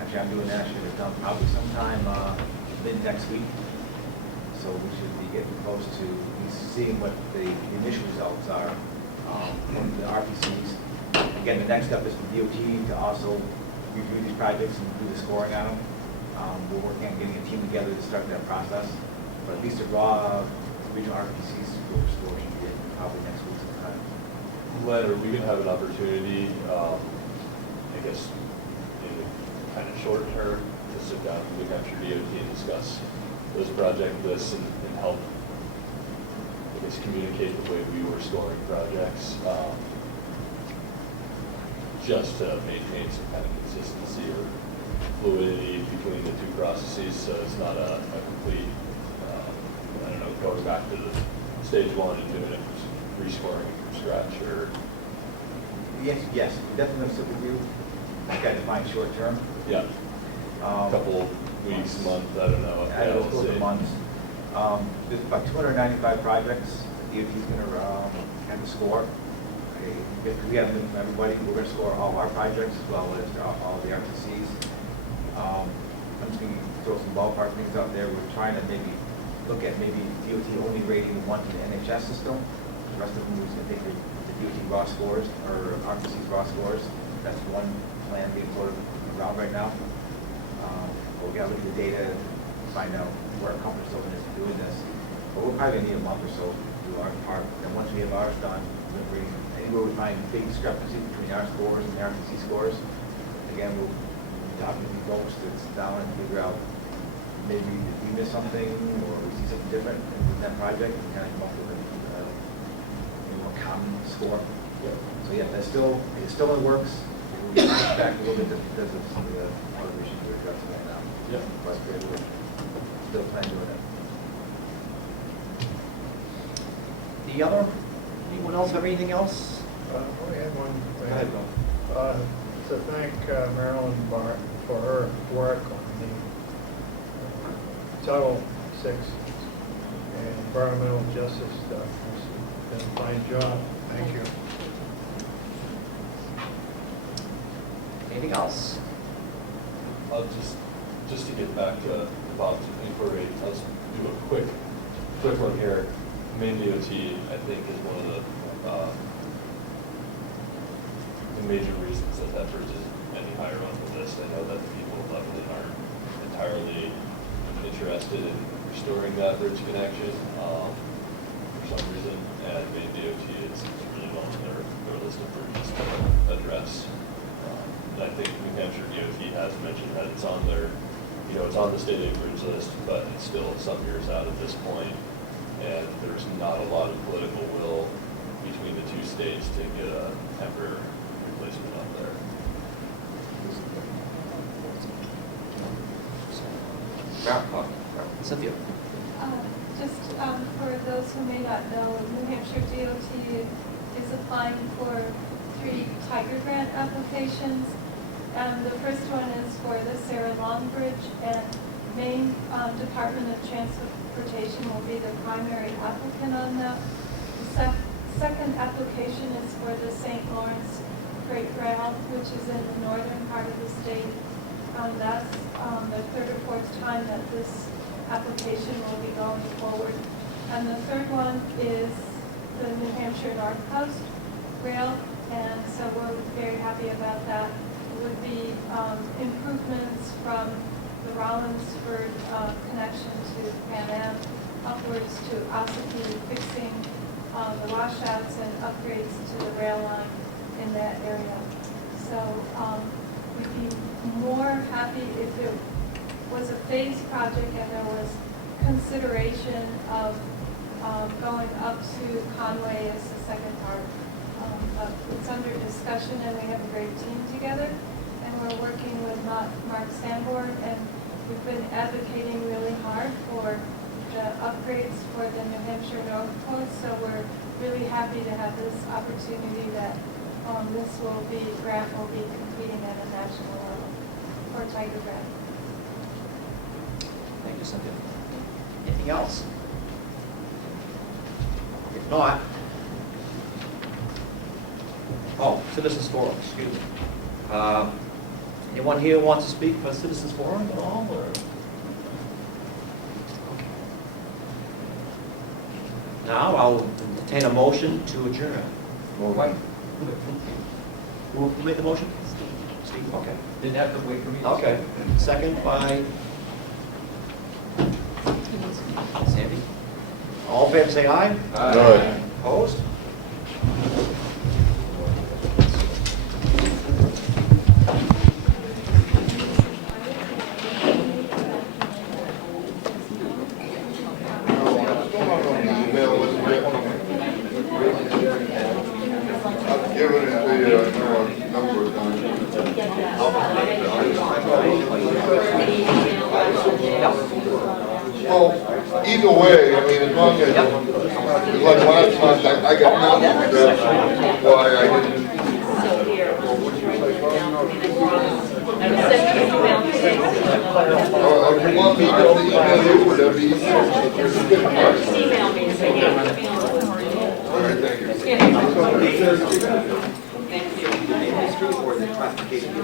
Actually, I'm doing that. I should have done probably sometime mid-next week. So we should be getting close to seeing what the initial results are from the RPCs. Again, the next step is for DOT to also review these projects and do the scoring on them. We're working on getting a team together to start that process. But at least the raw regional RPCs score should be probably next week sometime. Len, are we going to have an opportunity, I guess, in the kind of short term, to sit down with New Hampshire DOT and discuss those project lists and help, I guess, communicate the way we were scoring projects, just to maintain some kind of consistency or fluidity between the two processes, so it's not a complete, I don't know, going back to the stage one and doing it, rescoring from scratch, or? Yes, we definitely sit with you. I got to define short term. Yeah. A couple weeks, month, I don't know. I don't know, close to months. There's about 295 projects. The DOT is going to have to score. If we have them from everybody, we're going to score all our projects as well as all the RTCs. I'm just going to throw some ballpark things out there. We're trying to maybe look at maybe DOT only rating one to the NHS system. The rest of them we're just going to take the DOT raw scores or RTC's raw scores. That's one plan being floated around right now. But we got to look at the data and find out where our comfort zone is doing this. But we'll probably need a month or so to do our part. And once we have ours done, we'll bring anywhere we find big discrepancy between our scores and the RTC scores. Again, we'll talking to folks to sit down and figure out maybe if we miss something or we see something different in that project and kind of come up with a common score. Yeah. So yeah, it's still in the works. We'll get back a little bit because of some of the other issues we're addressing right now. Yeah. Still plan doing it. The other, anyone else have anything else? We had one Go thing. ahead, Bill. To thank Marilyn Barton for her work on the Title VI and environmental justice stuff. It's been a fine job. Thank you. Anything else? I'll just to get back to Bob's inquiry, I'll just do a quick one here. Maine DOT, I think, is one of the major reasons that that bridge is any higher on the list. I know that the people of Lebanon aren't entirely interested in restoring that bridge connection for some reason, and Maine DOT is really one on their list of bridges to address. And I think New Hampshire DOT has mentioned that it's on their, it's on the state aid bridge list, but it's still some years out at this point, and there's not a lot of political will between the two states to get a temporary replacement up there. Cynthia? Just for those who may not know, New Hampshire DOT is applying for 3 Tiger Grant applications. And the first one is for the Sarah Long Bridge, and Maine Department of Transportation will be the primary applicant on that. The second application is for the St. Lawrence Freight Rail, which is in the northern part of the state. That's the 3rd or 4th time that this application will be going forward. And the third one is the New Hampshire North Coast Rail, and so we're very happy about that. It would be improvements from the Rollinsford connection to Pan Am upwards to Ossipee, fixing the washouts and upgrades to the rail line in that area. So we'd be more happy if it was a phased project and there was consideration of going up to Conway as the second part. But it's under discussion, and we have a great team together, and we're working with Mark Sanborn, and we've been advocating really hard for the upgrades for the New Hampshire North Coast, so we're really happy to have this opportunity that this grant will be competing at a national level for Tiger Grant. Thank you, Cynthia. Anything else? If not, citizens forum, excuse me. Anyone here wants to speak for citizens forum at all, or? Now I'll entertain a motion to adjourn. Right. Who made the motion? Steve, okay. Didn't have to wait for me. Okay, second by Sandy. All in favor, say aye. Aye. Opposed? I've given it to you, I know, a number of times. Well, either way, I mean, as long as, like last month, I got nothing, that's why I didn't. If you want me to email you, would that be easier? All right, thank you. Or the classification.